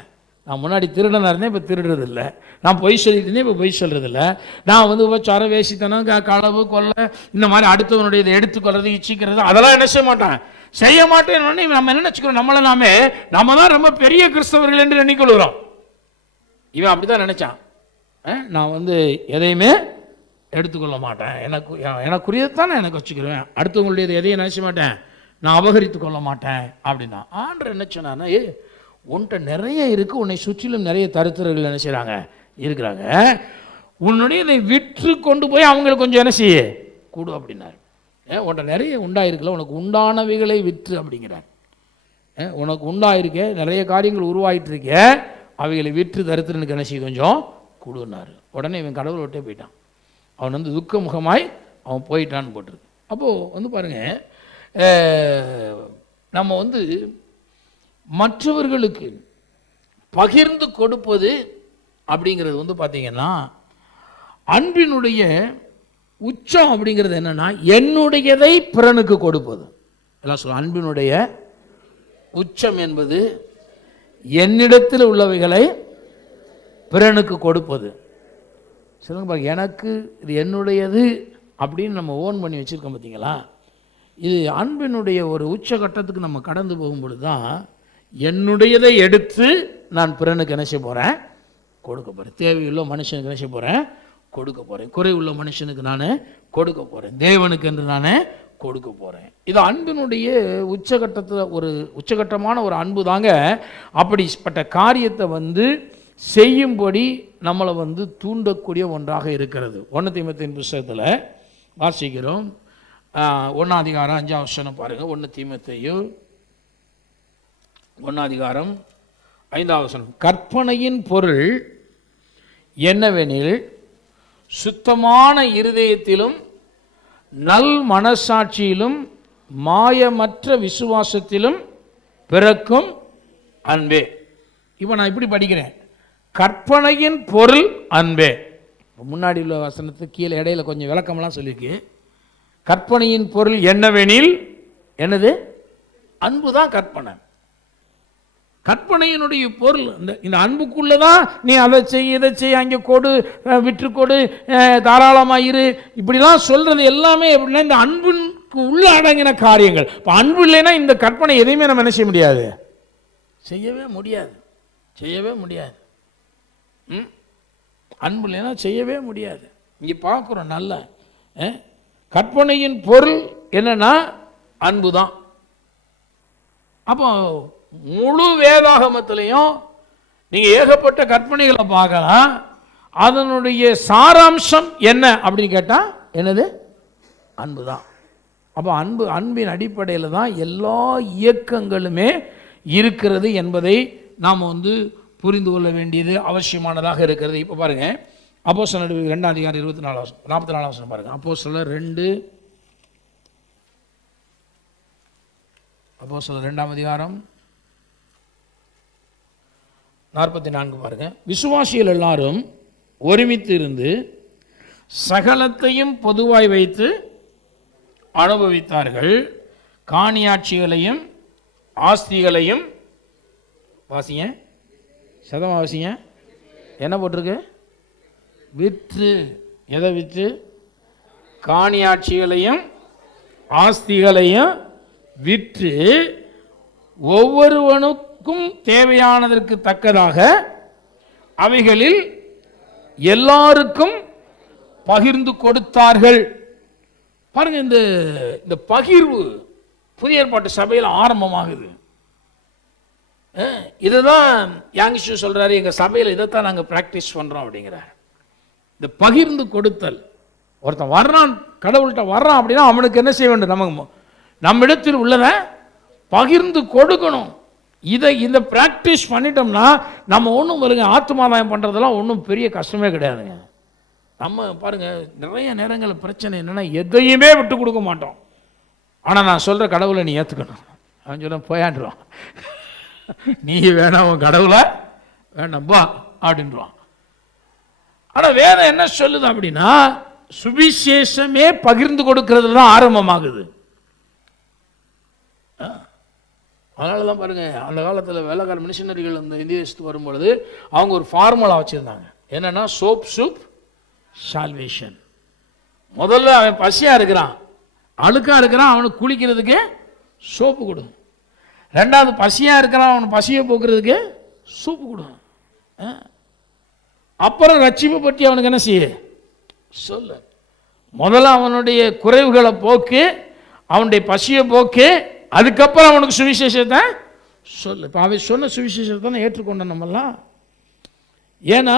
நான் முன்னாடி திருடனாக இருந்தேன், இப்போ திருடுறது இல்லை. நான் பொய் சொல்லிட்டு இருந்தேன், இப்போ பொய் சொல்கிறது இல்லை. நான் வந்து உபச்சாரம் வேசித்தனம் களவு கொள்ளை இந்த மாதிரி அடுத்தவனுடையதை எடுத்துக்கொள்றது இச்சிக்கிறது அதெல்லாம் என்ன செய்ய மாட்டான், செய்ய மாட்டேன்னு நம்ம என்ன நினச்சிக்கிறோம், நம்ம தான் ரொம்ப பெரிய கிறிஸ்தவர்கள் என்று எண்ணிக்கொள்கிறோம். இவன் அப்படி தான் நினச்சான், நான் வந்து எதையுமே எடுத்துக்கொள்ள மாட்டேன், எனக்குரியதான் நான் எனக்கு வச்சுக்கிறேன், அடுத்தவங்களுடையது எதையும் நினச்ச மாட்டேன், நான் அபகரித்து கொள்ள மாட்டேன் அப்படின்னா. ஆண்டவர் என்ன சொன்னான்னா, உன்கிட்ட நிறைய இருக்குது, உன்னை சுற்றிலும் நிறைய தரித்திரர்கள் என்ன செய்கிறாங்க இருக்கிறாங்க, உன்னுடைய இதை விற்று கொண்டு போய் அவங்களுக்கு கொஞ்சம் என்ன செய்ய கூடு அப்படின்னாரு. உன்கிட்ட நிறைய உண்டாயிருக்குல்ல, உனக்கு உண்டானவைகளை விற்று அப்படிங்கிறார். உனக்கு உண்டாயிருக்க நிறைய காரியங்கள் உருவாயிட்டு அவைகளை விற்று தரித்திரனுக்கு என்ன செய்ய கொஞ்சம் கொடுனாரு. உடனே இவன் கடவுளை விட்டே போயிட்டான். அவன் வந்து துக்க முகமாய் அவன் போயிட்டான்னு போட்டிருக்கு. அப்போது வந்து பாருங்கள், நம்ம வந்து மற்றவர்களுக்கு பகிர்ந்து கொடுப்பது அப்படிங்கிறது வந்து பார்த்திங்கன்னா, அன்பினுடைய உச்சம் அப்படிங்கிறது என்னென்னா, என்னுடையதை பிறனுக்கு கொடுப்பது. எல்லாம் சொல்ல, அன்பினுடைய உச்சம் என்பது என்னிடத்தில் உள்ளவைகளை பிறனுக்கு கொடுப்பது. சொல்லுங்க பாருங்க, எனக்கு இது என்னுடையது அப்படின்னு நம்ம ஓன் பண்ணி வச்சுருக்கோம் பார்த்தீங்களா. இது அன்பினுடைய ஒரு உச்சகட்டத்துக்கு நம்ம கடந்து போகும்பொழுது தான் என்னுடையதை எடுத்து நான் பிறனுக்கு என்ன செய்ய போகிறேன், கொடுக்க போகிறேன். தேவையுள்ள மனுஷனுக்கு என்ன செய்ய போகிறேன், கொடுக்க போகிறேன். குறைவுள்ள மனுஷனுக்கு நான் கொடுக்க போகிறேன். தேவனுக்கு என்று நான் கொடுக்க போகிறேன். இது அன்பினுடைய உச்சகட்டத்தில் ஒரு உச்சகட்டமான ஒரு அன்பு தாங்க. அப்படிப்பட்ட காரியத்தை வந்து செய்யும்படி நம்மளை தூண்டக்கூடிய ஒன்றாக இருக்கிறது. 1 தீமோத்தேயுவின் புத்தகத்தில் வாசிக்கிறோம். 1 அதிகாரம் 5ஆம் வசனம் பாருங்கள். 1 தீமோத்தேயு 1 அதிகாரம் 5ஆம் வசனம். கற்பனையின் பொருள் என்னவெனில், சுத்தமான இருதயத்திலும் நல் மனசாட்சியிலும் மாயமற்ற விசுவாசத்திலும் பிறக்கும் அன்பே. இப்போ நான் இப்படி படிக்கிறேன், கற்பனையின் பொருள் அன்பே. முன்னாடி உள்ள வசனத்துக்கு கீழே இடையில கொஞ்சம் விளக்கமெல்லாம் சொல்லியிருக்கு. கற்பனையின் பொருள் என்னவெனில், என்னது? அன்பு தான் கற்பனை. கற்பனையினுடைய பொருள் இந்த அன்புக்குள்ளே தான் நீ அதை செய், இதை செய், அங்கே கொடு, விற்று கொடு, தாராளமாக இரு, இப்படிலாம் சொல்கிறது எல்லாமே எப்படின்னா இந்த அன்புக்கு உள்ள அடங்கின காரியங்கள். இப்போ அன்பு இல்லைன்னா இந்த கற்பனை எதையுமே நம்ம என்ன செய்ய முடியாது, செய்யவே முடியாது, செய்யவே முடியாது. அன்பு இல்லைன்னா செய்யவே முடியாது. இங்கே பார்க்குறோம் நல்ல கற்பனையின் பொருள் என்னன்னா அன்பு தான். அப்போ முழு வேதாகமத்திலையும் நீங்கள் ஏகப்பட்ட கற்பனைகளை பார்க்கலாம். அதனுடைய சாராம்சம் என்ன அப்படின்னு கேட்டால் என்னது? அன்பு தான். அப்போ அன்பின் அடிப்படையில் தான் எல்லா இயக்கங்களுமே இருக்கிறது என்பதை நாம் புரிந்து கொள்ள வேண்டியது அவசியமானதாக இருக்கிறது. இப்போ பாருங்கள், அப்போஸ்தலர் 2 அதிகாரம் 44 வசனம் பாருங்கள். அப்போஸ்தலர் 2ஆம் அதிகாரம் 44 பாருங்க. விசுவாசிகள் எல்லாரும் ஒருமித்து இருந்து சகலத்தையும் பொதுவாய் வைத்து அனுபவித்தார்கள். காணியாட்சிகளையும் ஆஸ்திகளையும் வாசிங்க, சதமா வாசிங்க, என்ன போட்டிருக்கு? விற்று. எதை விற்று? காணியாட்சிகளையும் ஆஸ்திகளையும் விற்று ஒவ்வொருவனுக்கும் தேவையானதற்கு தக்கதாக அவைகளில் எல்லாருக்கும் பகிர்ந்து கொடுத்தார்கள். பாருங்க, இந்த பகிர்வு புதிய ஏற்பாட்டு சபையில் ஆரம்பமாகுது. இதுதான் யாங்கிஷு சொல்றாரு, எங்க சபையில் இதைத்தான் நாங்கள் பிராக்டிஸ் பண்றோம் அப்படிங்கிறார். இந்த பகிர்ந்து கொடுத்தல். ஒருத்தன் வர்றான், கடவுள்கிட்ட வர்றான் அப்படின்னா அவனுக்கு என்ன செய்ய வேண்டும்? நம்மிடத்தில் உள்ளதை பகிர்ந்து கொடுக்கணும். இந்த பிராக்டிஸ் பண்ணிட்டோம்னா நம்ம ஒன்றும் பாருங்க, ஆத்மாதாயம் பண்ணுறதெல்லாம் ஒன்றும் பெரிய கஷ்டமே கிடையாதுங்க. நம்ம பாருங்க, நிறைய நேரங்கள் பிரச்சனை என்னென்னா எதையுமே விட்டு கொடுக்க மாட்டோம். ஆனால் நான் சொல்கிற கடவுளை நீ ஏற்றுக்கணும். அவன் சொல்ல போயாண்டுருவான், நீ வேணாம் உன் கடவுளை வேணாம்பா அப்படின்றான். ஆனால் வேதம் என்ன சொல்லுது அப்படின்னா, சுவிசேஷமே பகிர்ந்து கொடுக்கறதுல தான் ஆரம்பமாகுது. அதனால தான் பாருங்கள், அந்த காலத்தில் வேலைக்கார மிஷினரிகள் இந்த இந்திய தேசத்துக்கு வரும்பொழுது அவங்க ஒரு ஃபார்முலா வச்சுருந்தாங்க. என்னென்னா, சோப் சூப் சால்வேஷன். முதல்ல அவன் பசியாக இருக்கிறான், அழுக்காக இருக்கிறான், அவனுக்கு குளிக்கிறதுக்கு சோப்பு கொடு. ரெண்டாவது பசியாக இருக்கிறான், அவனுக்கு பசியை போக்குறதுக்கு சூப்பு கொடு. அப்புறம் ரட்சிப்பை பற்றி அவனுக்கு என்ன செய்ய சொல்லு. முதல்ல அவனுடைய குறைவுகளை போக்கு, அவனுடைய பசியை போக்கு, அதுக்கப்புறம் அவனுக்கு சுவிசேஷத்தை சொல்லு. இப்போ அவன் சொன்ன சுவிசேஷத்தை தான் ஏற்றுக்கொண்ட நம்மெல்லாம். ஏன்னா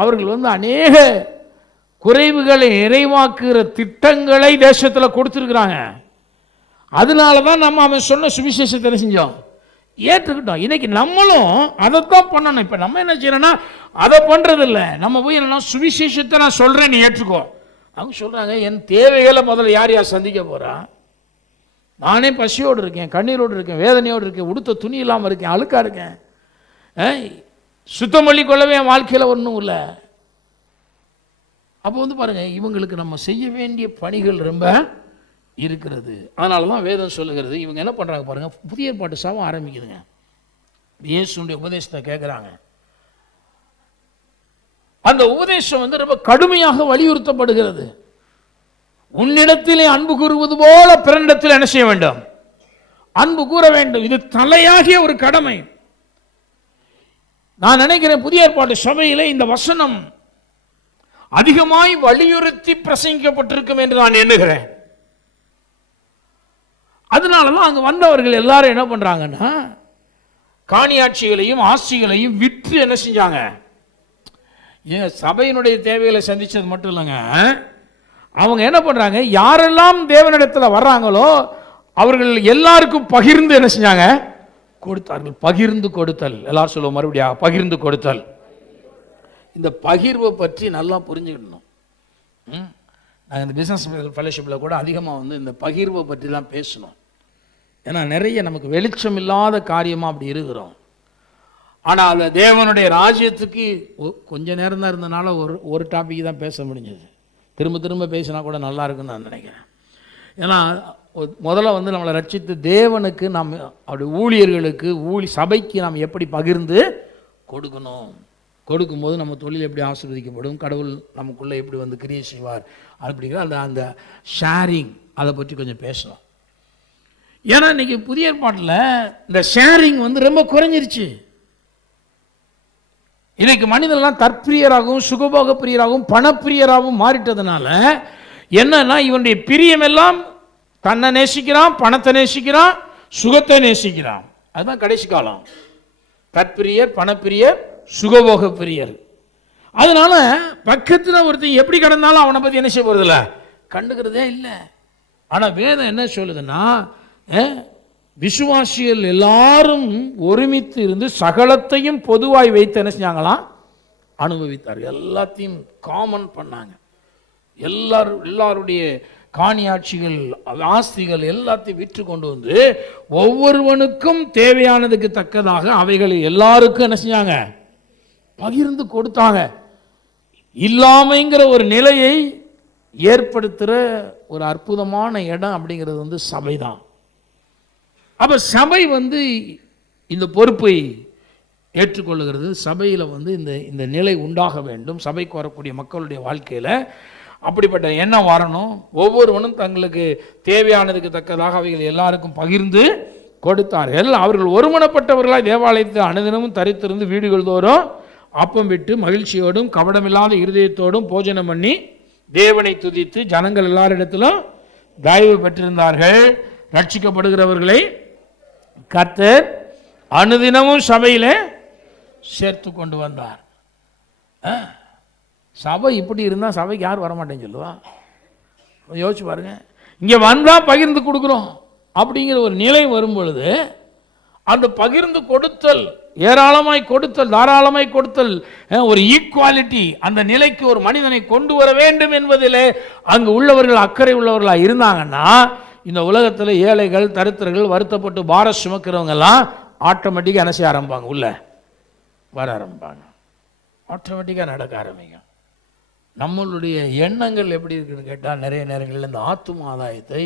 அவர்கள் அநேக குறைவுகளை நிறைவாக்குகிற திட்டங்களை தேசத்தில் கொடுத்துருக்குறாங்க. அதனால தான் நம்ம அவன் சொன்ன சுவிசேஷத்தை செஞ்சோம், ஏற்றுக்கிட்டோம். இன்னைக்கு நம்மளும் அதைத்தான் பண்ணணும். இப்போ நம்ம என்ன செய்யறோம்னா அதை பண்ணுறதில்ல. நம்ம போய் என்னன்னா, சுவிசேஷத்தை நான் சொல்கிறேன், நீ ஏற்றுக்கோ. அவங்க சொல்கிறாங்க, என் தேவைகளை முதல்ல யார் யார் சந்திக்க போகிறா? நானே பசியோடு இருக்கேன், கண்ணீரோடு இருக்கேன், வேதனையோடு இருக்கேன், உடுத்த துணி இல்லாமல் இருக்கேன், அழுக்காக இருக்கேன், சுத்தம் பண்ணி கொள்ளவே என் வாழ்க்கையில் ஒன்றும் இல்லை. அப்போ பாருங்கள், இவங்களுக்கு நம்ம செய்ய வேண்டிய பணிகள் ரொம்ப இருக்கிறது. அதனால தான் வேதம் சொல்லுகிறது. இவங்க என்ன பண்ணுறாங்க பாருங்கள், புதிய ஏற்பாட்டு சபை ஆரம்பிக்குதுங்க. இயேசுடைய உபதேசத்தை கேட்குறாங்க. அந்த உபதேசம் ரொம்ப கடுமையாக வலியுறுத்தப்படுகிறது. உன்னிடத்திலே அன்பு கூறுவது போல பிறனிடத்தில் என்ன செய்ய வேண்டும்? அன்பு கூற வேண்டும். இது தலையாகிய ஒரு கடமை. நான் நினைக்கிறேன், புதிய ஏற்பாட்டு சபையிலே இந்த வசனம் அதிகமாய் வலியுறுத்தி பிரசங்கிக்கப்பட்டிருக்கும் என்று நான் எண்ணுகிறேன். அதனாலதான் அங்க வந்தவர்கள் எல்லாரும் என்ன பண்றாங்கன்னா, காணியாட்சிகளையும் ஆட்சிகளையும் விற்று என்ன செஞ்சாங்க? ஏன் சபையினுடைய தேவைகளை சந்தித்தது மட்டும் இல்லைங்க, அவங்க என்ன பண்ணுறாங்க, யாரெல்லாம் தேவனிடத்தில் வர்றாங்களோ அவர்கள் எல்லாருக்கும் பகிர்ந்து என்ன செஞ்சாங்க, கொடுத்தார்கள். பகிர்ந்து கொடுத்தல். எல்லாரும் சொல்லுவோம் மறுபடியும், பகிர்ந்து கொடுத்தல். இந்த பகிர்வை பற்றி நல்லா புரிஞ்சுக்கணும். நாங்கள் இந்த பிஸ்னஸ் ஃபெலோஷிப்பில் கூட அதிகமாக இந்த பகிர்வை பற்றி தான் பேசணும். ஏன்னா நிறைய நமக்கு வெளிச்சம் இல்லாத காரியமாக அப்படி இருக்கிறோம். ஆனால் அந்த தேவனுடைய ராஜ்யத்துக்கு கொஞ்ச நேரம் தான் இருந்தனால ஒரு டாபிக் தான் பேச முடிஞ்சது. திரும்ப திரும்ப பேசினா கூட நல்லா இருக்குன்னு நான் நினைக்கிறேன். ஏன்னா முதல்ல நம்மளை ரட்சித்து தேவனுக்கு நாம் அப்படி ஊழியர்களுக்கு சபைக்கு நாம் எப்படி பகிர்ந்து கொடுக்கணும், கொடுக்கும்போது நம்ம தொழில் எப்படி ஆசீர்வதிக்கப்படும், கடவுள் நமக்குள்ளே எப்படி கிரியை செய்வார் அப்படிங்கிற அந்த ஷேரிங், அதை பற்றி கொஞ்சம் பேசலாம். ஏன்னா இன்றைக்கி புதிய ஏற்பாட்டில் இந்த ஷேரிங் ரொம்ப குறைஞ்சிருச்சு. இன்றைக்கு மனிதெல்லாம் தற்பிரியராகவும் சுகபோக பிரியராகவும் பணப்பிரியராகவும் மாறிட்டதுனால என்னன்னா இவனுடைய பிரியமெல்லாம் தன்னை நேசிக்கிறான், பணத்தை நேசிக்கிறான், சுகத்தை நேசிக்கிறான். அதுதான் கடைசி காலம். தற்பிரியர், பணப்பிரியர், சுகபோக பிரியர். அதனால பக்கத்தில் ஒருத்தன் எப்படி கடந்தாலும் அவனை பற்றி என்ன செய்ய போகிறதில்ல, கண்டுக்கிறதே இல்லை. ஆனால் வேதம் என்ன சொல்லுதுன்னா, விசுவாசிகள் எல்லாரும் ஒருமித்து இருந்து சகலத்தையும் பொதுவாய் வைத்து என்ன செஞ்சாங்களாம், அனுபவித்தார். எல்லாத்தையும் காமன் பண்ணாங்க. எல்லாருடைய காணியாட்சிகள், ஆஸ்திகள் எல்லாத்தையும் விற்று கொண்டு வந்து ஒவ்வொருவனுக்கும் தேவையானதுக்கு தக்கதாக அவைகளை எல்லாருக்கும் என்ன செஞ்சாங்க, பகிர்ந்து கொடுத்தாங்க. இல்லாமைங்கிற ஒரு நிலையை ஏற்படுத்துகிற ஒரு அற்புதமான இடம் அப்படிங்கிறது சபை தான். அப்போ சபை இந்த பொறுப்பை ஏற்றுக்கொள்ளுகிறது. சபையில் இந்த நிலை உண்டாக வேண்டும். சபைக்கு வரக்கூடிய மக்களுடைய வாழ்க்கையில் அப்படிப்பட்ட எண்ணம் வரணும். ஒவ்வொருவனும் தங்களுக்கு தேவையானதுக்கு தக்கதாக அவைகள் எல்லாருக்கும் பகிர்ந்து கொடுத்தார்கள். அவர்கள் ஒருமனப்பட்டவர்களாய் தேவாலயத்தை அனுதினமும் தரித்திருந்து வீடுகள் தோறும் அப்பம் விட்டு மகிழ்ச்சியோடும் கவடமில்லாத இருதயத்தோடும் போஜனம் பண்ணி தேவனை துதித்து ஜனங்கள் எல்லாரிடத்திலும் தயவு பெற்றிருந்தார்கள். ரட்சிக்கப்படுகிறவர்களை கர்த்தர் அனுதினமும் சபையில் சேர்த்து கொண்டு வந்தார். சபை இப்படி இருந்தால் சபைக்கு யார் வரமாட்டேன்னு சொல்லுவா? யோசிச்சு பாருங்க. இங்கே வந்தால் பகிர்ந்து கொடுக்குறோம் அப்படிங்கிற ஒரு நிலை வரும் பொழுது அந்த பகிர்ந்து கொடுத்தல், ஏராளமாய் கொடுத்தல், தாராளமாய் கொடுத்தல், ஒரு ஈக்குவாலிட்டி, அந்த நிலைக்கு ஒரு மனிதனை கொண்டு வர வேண்டும் என்பதில் அங்கு உள்ளவர்கள் அக்கறை உள்ளவர்களாக இருந்தாங்கன்னா இந்த உலகத்தில் ஏழைகள், தரித்திரர்கள், வருத்தப்பட்டு பாரம் சுமக்கிறவங்கெல்லாம் ஆட்டோமேட்டிக்காக என்ன செய்ய ஆரம்பிப்பாங்க, உள்ள வர ஆரம்பிப்பாங்க. ஆட்டோமேட்டிக்காக நடக்க ஆரம்பிங்க. நம்மளுடைய எண்ணங்கள் எப்படி இருக்குன்னு கேட்டால் நிறைய நேரங்களில் இந்த ஆத்தும ஆதாயத்தை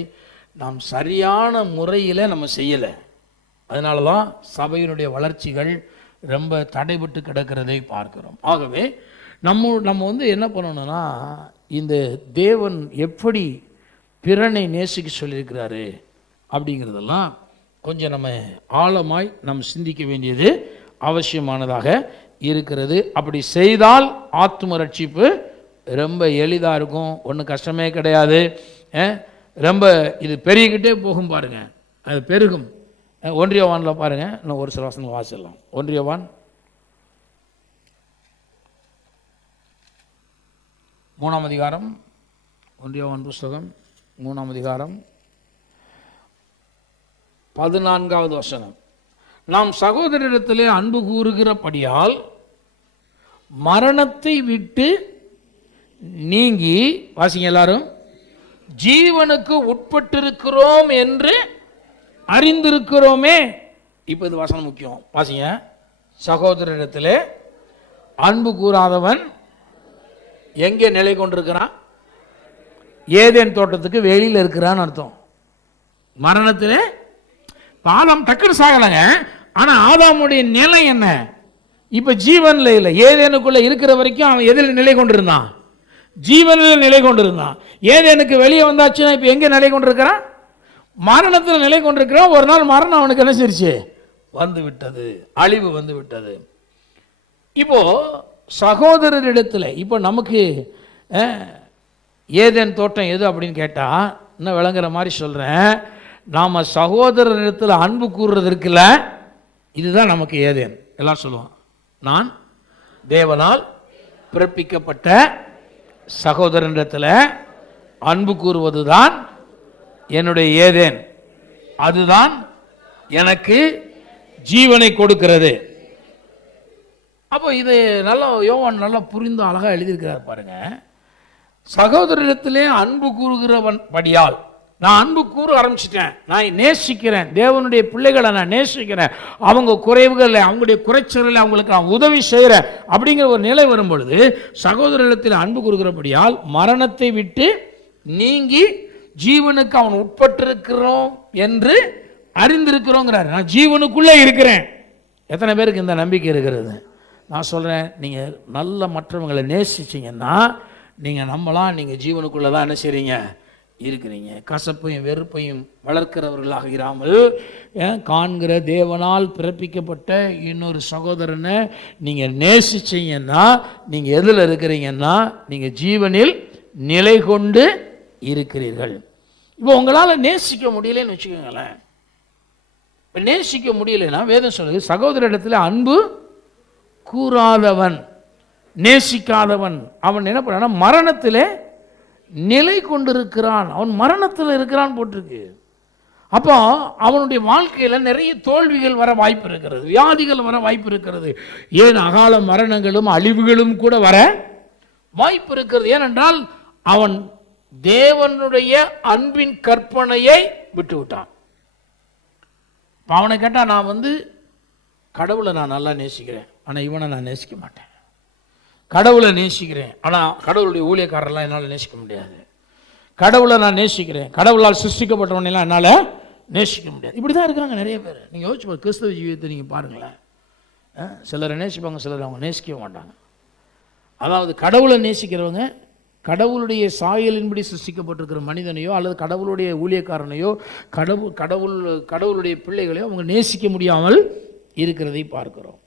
நாம் சரியான முறையில் நம்ம செய்யலை. அதனால தான் சபையினுடைய வளர்ச்சிகள் ரொம்ப தடைபட்டு கிடக்கிறதை பார்க்கிறோம். ஆகவே நம்ம என்ன பண்ணணும்னா, இந்த தேவன் எப்படி பிறனை நேசிக்க சொல்லியிருக்கிறாரு அப்படிங்கிறதெல்லாம் கொஞ்சம் நம்ம ஆழமாய் நம்ம சிந்திக்க வேண்டியது அவசியமானதாக இருக்கிறது. அப்படி செய்தால் ஆத்தும ரட்சிப்பு ரொம்ப எளிதாக இருக்கும். ஒன்றும் கஷ்டமே கிடையாது. ரொம்ப இது பெருகிக்கிட்டே போகும். பாருங்கள், அது பெருகும். 1 யோவானில் பாருங்கள், இன்னும் ஒரு சில வசனம் வாசிடலாம். 1 யோவான் 3ஆம் அதிகாரம், 1 யோவான் புஸ்தகம் 3ஆம் அதிகாரம் 14வது வசனம். நாம் சகோதரரிடத்திலே அன்பு கூறுகிறபடியால் மரணத்தை விட்டு நீங்கி, வாசிங்க எல்லாரும், ஜீவனுக்கு உட்பட்டிருக்கிறோம் என்று அறிந்திருக்கிறோமே. இப்போ இது வசனம் முக்கியம், வாசிங்க. சகோதரரிடத்திலே அன்பு கூறாதவன் எங்கே நிலை கொண்டிருக்கிறான்? ஏதேன் தோட்டத்துக்கு வெளியில் இருக்கிறான்னு அர்த்தம். மரணத்திலே ஆதாம் டக்குன்னு சாகலைங்க. ஆனால் ஆதாமுடைய நிலை என்ன? இப்போ ஜீவனில் இல்லை. ஏதேனுக்குள்ளே இருக்கிற வரைக்கும் அவன் எதில் நிலை கொண்டிருந்தான்? ஜீவனில் நிலை கொண்டிருந்தான். ஏதேனுக்கு வெளியே வந்தாச்சுன்னா இப்போ எங்கே நிலை கொண்டிருக்கிறான்? மரணத்தில் நிலை கொண்டிருக்கிறான். ஒரு நாள் மரணம் அவனுக்கு என்ன செஞ்சிருச்சு? வந்து விட்டது, அழிவு வந்து விட்டது. இப்போ சகோதரரிடத்தில் இப்போ நமக்கு ஏதேன் தோட்டம் எது அப்படின்னு கேட்டால், இன்னும் விளங்குற மாதிரி சொல்கிறேன், நாம் சகோதரரிடத்தில் அன்பு கூறுறது இருக்குல்ல, இதுதான் நமக்கு ஏதேன். எல்லாம் சொல்லுவோம், நான் தேவனால் பிறப்பிக்கப்பட்ட சகோதரனிடத்தில் அன்பு கூறுவதுதான் என்னுடைய ஏதேன். அதுதான் எனக்கு ஜீவனை கொடுக்கிறது. அப்போ இது நல்லா யோவான் நல்லா புரிந்து அழகாக எழுதியிருக்கிறார் பாருங்க. சகோதரத்திலே அன்பு கூறுகிறவன் படியால் நான் அன்பு கூற ஆரம்பிச்சிட்டேன், நான் நேசிக்கிறேன், தேவனுடைய பிள்ளைகளை நான் நேசிக்கிறேன், அவங்க குறைவுகளை அவங்களுடைய குறைச்சல்களை அவங்களுக்கு நான் உதவி செய்கிறேன் அப்படிங்கிற ஒரு நிலை வரும் பொழுது சகோதரத்தில் அன்பு கூறுகிறபடியால் மரணத்தை விட்டு நீங்கி ஜீவனுக்கு அவன் உட்பட்டிருக்கிறோம் என்று அறிந்திருக்கிறோங்கிறார். நான் ஜீவனுக்குள்ளே இருக்கிறேன். எத்தனை பேருக்கு இந்த நம்பிக்கை இருக்கிறது? நான் சொல்கிறேன், நீங்கள் நல்ல மற்றவங்களை நேசிச்சிங்கன்னா நீங்கள் நம்பலாம், நீங்கள் ஜீவனுக்குள்ளே தான் என்ன செய்கிறீங்க, இருக்கிறீங்க. கசப்பையும் வெறுப்பையும் வளர்க்கிறவர்களாக இராமல் காண்கிற தேவனால் பிறப்பிக்கப்பட்ட இன்னொரு சகோதரனை நீங்கள் நேசிச்சிங்கன்னா நீங்கள் எதில் இருக்கிறீங்கன்னா நீங்கள் ஜீவனில் நிலை கொண்டு இருக்கிறீர்கள். இப்போ உங்களால் நேசிக்க முடியலன்னு வச்சுக்கோங்களேன். இப்போ நேசிக்க முடியலைன்னா வேதம் சொல்லுது, சகோதர இடத்துல அன்பு கூறாதவன், நேசிக்காதவன் அவன் என்ன பண்ணான்னா மரணத்தில் நிலை கொண்டிருக்கிறான். அவன் மரணத்தில் இருக்கிறான் போட்டிருக்கு. அப்போ அவனுடைய வாழ்க்கையில் நிறைய தோல்விகள் வர வாய்ப்பு இருக்கிறது, வியாதிகள் வர வாய்ப்பு இருக்கிறது, ஏன் அகால மரணங்களும் அழிவுகளும் கூட வர வாய்ப்பு இருக்கிறது. ஏனென்றால் அவன் தேவனுடைய அன்பின் கற்பனையை விட்டு விட்டான். அவனை கேட்டால் நான் கடவுளை நான் நல்லா நேசிக்கிறேன், ஆனால் இவனை நான் நேசிக்க மாட்டேன். கடவுளை நேசிக்கிறேன், ஆனால் கடவுளுடைய ஊழியக்காரர்லாம் என்னால் நேசிக்க முடியாது. கடவுளை நான் நேசிக்கிறேன், கடவுளால் சிருஷ்டிக்கப்பட்டவனெல்லாம் என்னால் நேசிக்க முடியாது. இப்படி தான் இருக்காங்க நிறைய பேர். நீங்கள் யோசிச்சு பாருங்க, கிறிஸ்தவ ஜீவியத்தை நீங்கள் பாருங்களேன். சிலரை நேசிப்பாங்க, சிலர் அவங்க நேசிக்க மாட்டாங்க. அதாவது கடவுளை நேசிக்கிறவங்க கடவுளுடைய சாயலின்படி சிருஷ்டிக்கப்பட்டிருக்கிற மனிதனையோ அல்லது கடவுளுடைய ஊழியக்காரனையோ கடவுளுடைய பிள்ளைகளையோ அவங்க நேசிக்க முடியாமல் இருக்கிறதை பார்க்கிறோம்.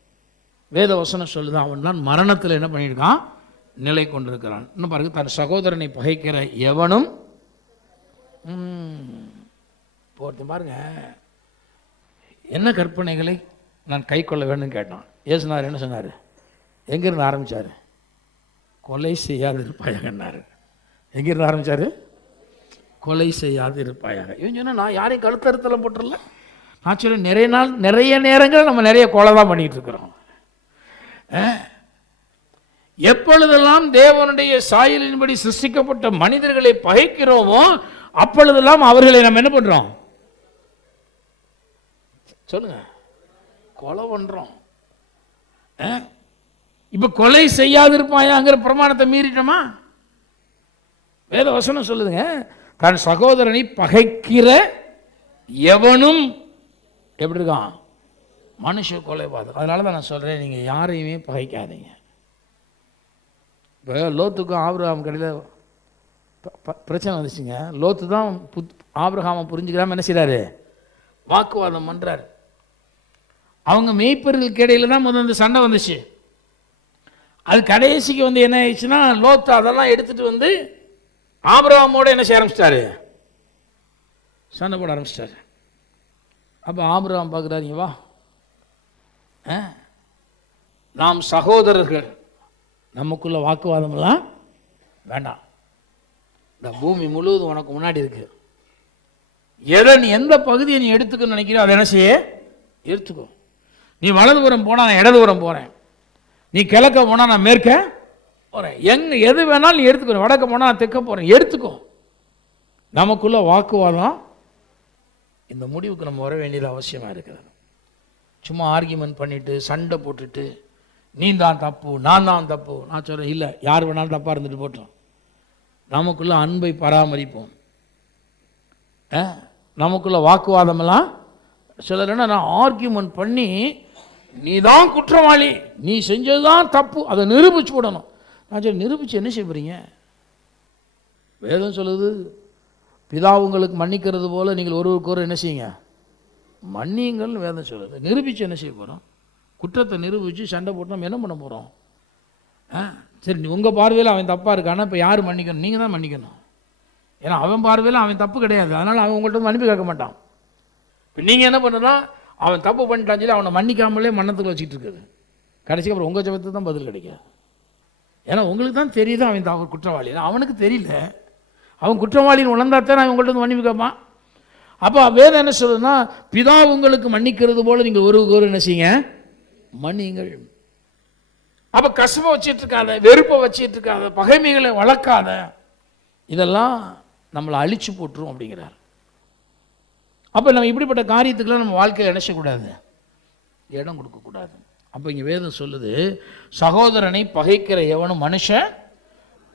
வேத வசனம் சொல்லுது, அவன் தான் மரணத்தில் என்ன பண்ணியிருக்கான், நிலை கொண்டிருக்கிறான். இன்னும் பாருங்க, தன் சகோதரனை பகைக்கிற எவனும் போட்டு பாருங்க, என்ன கற்பனைகளை நான் கை கொள்ள வேண்டும் கேட்டான். ஏசுனார் என்ன சொன்னார், எங்கிருந்து ஆரம்பித்தார், கொலை செய்யாது இருப்பாயாகன்னாரு. எங்கிருந்து ஆரம்பித்தார், கொலை செய்யாது இருப்பாயாக. இவன் சொன்னால் நான் யாரையும் கழுத்தறுத்தலாம் போட்டுடல. நான் சொல்ல நிறைய நேரங்கள் நம்ம நிறைய கொலை தான் பண்ணிகிட்டு இருக்கிறோம். எப்பொழுதெல்லாம் தேவனுடைய சாயலின்படி சிருஷ்டிக்கப்பட்ட மனிதர்களை பகைக்கிறோமோ அப்பொழுதெல்லாம் அவர்களை நம்ம என்ன பண்றோம் சொல்லுங்க, கொலை பண்றோம். இப்ப கொலை செய்யாதிருப்பாயாங்கிற பிரமாணத்தை மீறிட்டோமா? வேத வசனம் சொல்லுதுங்க, தன் சகோதரனை பகைக்கிற எவனும் எப்படி இருக்கான், மனுஷ கொலைபாதகம். அதனால தான் நான் சொல்கிறேன், நீங்கள் யாரையுமே பகைக்காதீங்க. இப்போ லோத்துக்கும் ஆபிரகாம் கடையில் பிரச்சனை வந்துச்சுங்க. லோத்து தான் ஆபிரகாமை புரிஞ்சுக்கிறாம என்ன செய்கிறாரு, வாக்குவாதம் பண்ணுறாரு. அவங்க மேய்ப்பர்களுக்கு இடையில தான் முதல் இந்த சண்டை வந்துச்சு. அது கடைசிக்கு என்ன ஆயிடுச்சுன்னா, லோத்து அதெல்லாம் எடுத்துகிட்டு ஆபிரகாமோட என்ன செய்ய ஆரம்பிச்சிட்டாரு, சண்டை போட ஆரம்பிச்சிட்டாரு. அப்போ ஆபிரகாம் பார்க்குறாருங்க, வா நாம் சகோதரர்கள், நமக்குள்ள வாக்குவாதம்லாம் வேண்டாம். இந்த பூமி முழுவதும் உனக்கு முன்னாடி இருக்கு, எதை நீ எந்த பகுதியை நீ எடுத்துக்கன்னு நினைக்கிறோ அதை என்ன செய்ய எடுத்துக்கோ. நீ வலதுபுறம் போனால் நான் இடதுபுறம் போகிறேன், நீ கிழக்க போனால் நான் மேற்க போகிறேன், எது வேணாலும் நீ எடுத்துக்கோ, வடக்க போனால் நான் தெற்க போகிறேன், எடுத்துக்கோ. நமக்குள்ள வாக்குவாதம் இந்த முடிவுக்கு நம்ம வர வேண்டியது அவசியமாக இருக்கிறது. சும்மா ஆர்கியூமெண்ட் பண்ணிட்டு சண்டை போட்டுட்டு நீ தான் தப்பு நான் தான் தப்பு. நான் சொல்கிறேன், இல்லை, யார் வேணாலும் தப்பாக இருந்துட்டு போட்டோம். நமக்குள்ள அன்பை பராமரிப்போம். நமக்குள்ள வாக்குவாதமெல்லாம் சிலர்னா நான் ஆர்கியூமெண்ட் பண்ணி நீ தான் குற்றவாளி, நீ செஞ்சது தான் தப்பு, அதை நிரூபிச்சு போடணும். நான் சரி, நிரூபித்து என்ன செய்ய போகிறீங்க? வேதம் சொல்லுது, பிதா உங்களுக்கு மன்னிக்கிறது போல நீங்கள் ஒருவருக்கு என்ன செய்யுங்க, மன்னியுங்கள்னு வேதம் சொல்லுது. நிரூபித்து என்ன செய்ய போகிறோம்? குற்றத்தை நிரூபித்து சண்டை போட்டு நம்ம என்ன பண்ண போகிறோம்? சரி, உங்கள் பார்வையில் அவன் தப்பாக இருக்கானா, இப்போ யார் மன்னிக்கணும்? நீங்கள் தான் மன்னிக்கணும். ஏன்னா அவன் பார்வையில் அவன் தப்பு கிடையாது, அதனால் அவன் உங்கள்கிட்ட மன்னிப்பு கேட்க மாட்டான். இப்போ நீங்கள் என்ன பண்ணுறா, அவன் தப்பு பண்ணிட்டான்னு சொல்லி அவனை மன்னிக்காமலே மன்னத்துக்கு வச்சுட்டு இருக்குது. கடைசிக்கு அப்புறம் உங்கள் ஜபத்துக்கு தான் பதில் கிடைக்காது. ஏன்னா உங்களுக்கு தான் தெரியுது அவன் அவர் குற்றவாளி, அவனுக்கு தெரியல. அவன் குற்றவாளின்னு உணர்ந்தாத்தான் நான் உங்கள்கிட்ட மன்னிப்பு கேட்பான். அப்போ வேதம் என்ன சொல்லுதுன்னா, பிதா உங்களுக்கு மன்னிக்கிறது போல நீங்கள் ஒரு என்ன செய்யுங்க, மன்னிங்கள். அப்போ கசப்பை வச்சிட்டு இருக்காத, வெறுப்பை வச்சிட்டு இருக்காத, பகைமைகளை வளர்க்காத, இதெல்லாம் நம்மளை அழிச்சு போட்டுரும் அப்படிங்கிறார். அப்போ நம்ம இப்படிப்பட்ட காரியத்துக்கெல்லாம் நம்ம வாழ்க்கையில் என்ன செய்யக்கூடாது, இடம் கொடுக்கக்கூடாது. அப்போ இங்கே வேதம் சொல்லுது, சகோதரனை பகைக்கிற எவனும் மனுஷன்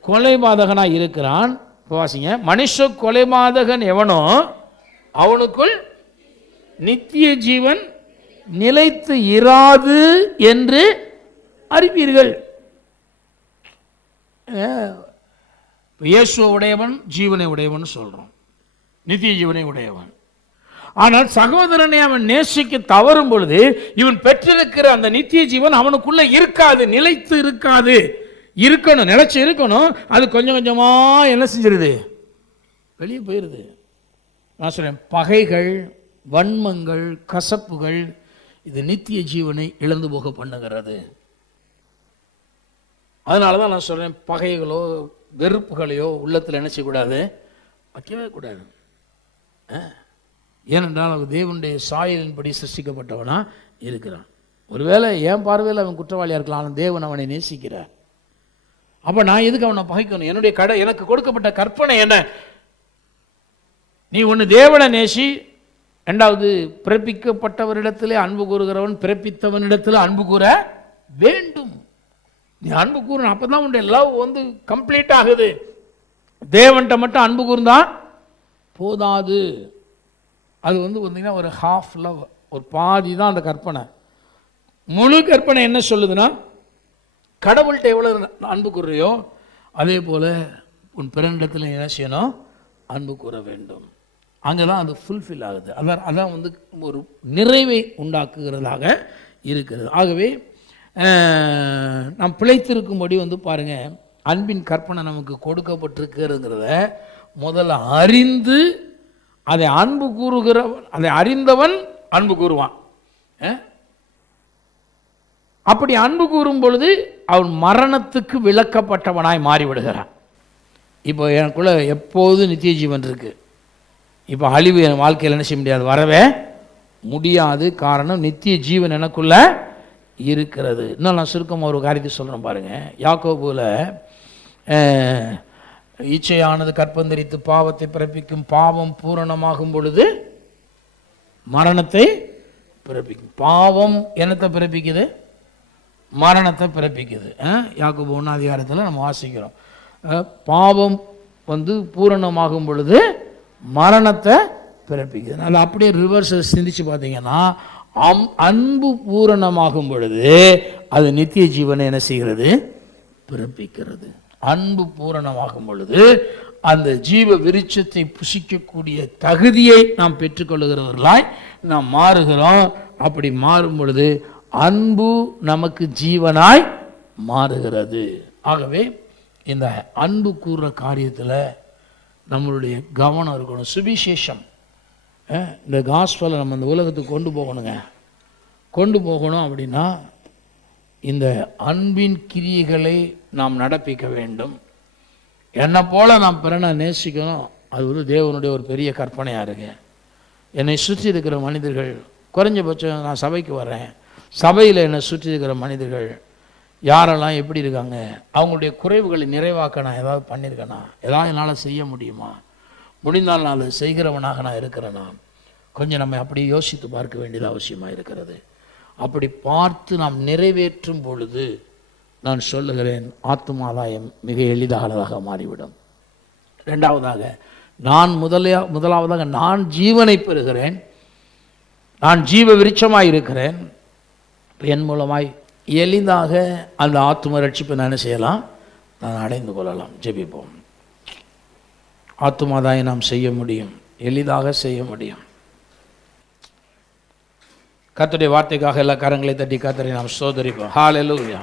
கொலைபாதகனாக இருக்கிறான். இப்போ வாசிங்க, மனுஷ கொலைபாதகன் எவனோ அவனுக்குள் நித்திய ஜீவன் நிலைத்து இராது என்று அறிவீர்கள். இயேசுவை உடையவன் ஜீவனை உடையவன் சொல்கிறோம், நித்திய ஜீவனை உடையவன். ஆனால் சகோதரனை அவன் நேசிக்க தவறும் பொழுது இவன் பெற்றிருக்கிற அந்த நித்திய ஜீவன் அவனுக்குள்ள இருக்காது, நிலைத்து இருக்காது. இருக்கணும், நிலைச்சு இருக்கணும், அது கொஞ்சம் கொஞ்சமாக என்ன செஞ்சிருது, வெளியே போயிடுது. நான் சொல்றேன், பகைகள், வன்மங்கள், கசப்புகள் இது நித்திய ஜீவனை இழந்து போக பண்ணுகிறது. அதனால தான் நான் சொல்றேன், பகைகளோ வெறுப்புகளையோ உள்ளத்தில் என்ன செய்யக்கூடாது, வைக்கவே கூடாது. ஏனென்றால் அவன் தேவனுடைய சாயலின்படி சிருஷ்டிக்கப்பட்டவனா இருக்கிறான். ஒருவேளை என் பார்வையில் அவன் குற்றவாளியாக இருக்கலாம், ஆனால் தேவன் அவனை நேசிக்கிறார். அப்போ நான் எதுக்கு அவனை பகைக்கணும்? என்னுடைய எனக்கு கொடுக்கப்பட்ட கற்பனை என்ன? நீ ஒன்று தேவனை நேசி, ரெண்டாவது பிறப்பிக்கப்பட்டவரிடத்திலே அன்பு கூறுகிறவன் பிறப்பித்தவனிடத்தில் அன்பு கூற வேண்டும். நீ அன்பு கூறணும், அப்போ தான் உன்னுடைய லவ் வந்து கம்ப்ளீட் ஆகுது. தேவன்கிட்ட மட்டும் அன்பு கூர்ந்தா போதாது. அது வந்து பார்த்தீங்கன்னா ஒரு ஹாஃப் லவ், ஒரு பாதி தான் அந்த கற்பனை. முழு கற்பனை என்ன சொல்லுதுன்னா, கடவுள்கிட்ட எவ்வளோ அன்பு கூறுறியோ அதே போல் உன் பிறனிடத்தில் என்ன செய்யணும், அன்பு கூற வேண்டும். அங்கே தான் அது ஃபுல்ஃபில் ஆகுது. அதான் வந்து ஒரு நிறைவை உண்டாக்குகிறதாக இருக்கிறது. ஆகவே நாம் பிழைத்திருக்கும்படி வந்து பாருங்கள், அன்பின் கற்பனை நமக்கு கொடுக்கப்பட்டிருக்கிறதுங்கிறத முதல்ல அறிந்து அதை அன்பு கூறுகிறவன், அதை அறிந்தவன் அன்பு கூறுவான். அப்படி அன்பு கூறும் பொழுது அவன் மரணத்துக்கு விலக்கப்பட்டவனாய் மாறிவிடுகிறான். இப்போ எனக்குள்ள எப்போதும் நித்திய ஜீவன் இருக்கு, இப்போ அழிவு என் வாழ்க்கையில் என்ன செய்ய முடியாது, வரவே முடியாது. காரணம் நித்திய ஜீவன் எனக்குள்ள இருக்கிறது. இன்னும் நான் சுருக்கமாக ஒரு காரியத்தை சொல்கிறேன் பாருங்கள். யாக்கோபுல இச்சையானது கற்பந்தரித்து பாவத்தை பிறப்பிக்கும், பாவம் பூரணமாகும் பொழுது மரணத்தை பிறப்பிக்கும். பாவம் என்னத்தை பிறப்பிக்குது, மரணத்தை பிறப்பிக்குது. யாக்கோபு 1 அதிகாரத்தில் நம்ம வாசிக்கிறோம், பாவம் வந்து பூரணமாகும் பொழுது மரணத்தை பிறப்பிக்குது. அது அப்படியே ரிவர்ஸ் சிந்திச்சு பார்த்தீங்கன்னா, அன்பு பூரணமாகும் பொழுது அது நித்திய ஜீவனை என்ன செய்கிறது, பிறப்பிக்கிறது. அன்பு பூரணமாகும் பொழுது அந்த ஜீவ விருட்சத்தை புசிக்கக்கூடிய தகுதியை நாம் பெற்றுக்கொள்ளுகிறவர்களாய் நாம் மாறுகிறோம். அப்படி மாறும் பொழுது அன்பு நமக்கு ஜீவனாய் மாறுகிறது. ஆகவே இந்த அன்பு கூறுற காரியத்தில் நம்மளுடைய கவனம் இருக்கணும். சுவிசேஷம், இந்த காஸ்பலை நம்ம இந்த உலகத்துக்கு கொண்டு போகணுங்க. கொண்டு போகணும் அப்படின்னா இந்த அன்பின் கிரியைகளை நாம் நடப்பிக்க வேண்டும். என்னை போல நாம் பிறனை நேசிக்கணும். அது ஒரு தேவனுடைய ஒரு பெரிய கற்பனையாக இருக்கு. என்னை சுற்றி இருக்கிற மனிதர்கள், குறைஞ்சபட்சம் நான் சபைக்கு வர்றேன், சபையில் என்னை சுற்றி இருக்கிற மனிதர்கள் யாரெல்லாம் எப்படி இருக்காங்க, அவங்களுடைய குறைவுகளை நிறைவாக்க நான் ஏதாவது பண்ணியிருக்கேனா, ஏதாவது என்னால் செய்ய முடியுமா, முடிந்தால் நான் அதை செய்கிறவனாக நான் இருக்கிறேனா, கொஞ்சம் நம்ம அப்படி யோசித்து பார்க்க வேண்டியது அவசியமாக இருக்கிறது. அப்படி பார்த்து நாம் நிறைவேற்றும் பொழுது நான் சொல்லுகிறேன், ஆத்துமாதாயம் மிக எளிதானதாக மாறிவிடும். ரெண்டாவதாக, நான் முதலாவதாக நான் ஜீவனை பெறுகிறேன், நான் ஜீவ விருட்சமாய் இருக்கிறேன். என் மூலமாய் எளிதாக அந்த ஆத்தும ரட்சிப்பை நான் என்ன செய்யலாம், நான் அடைந்து கொள்ளலாம். ஜெபிப்போம். ஆத்துமாதாயம் நாம் செய்ய முடியும், எளிதாக செய்ய முடியும். கர்த்தருடைய வார்த்தைக்காக எல்லா கரங்களை தட்டி கர்த்தரை நாம் ஸ்தோத்திரிப்போம். ஹல்லேலூயா.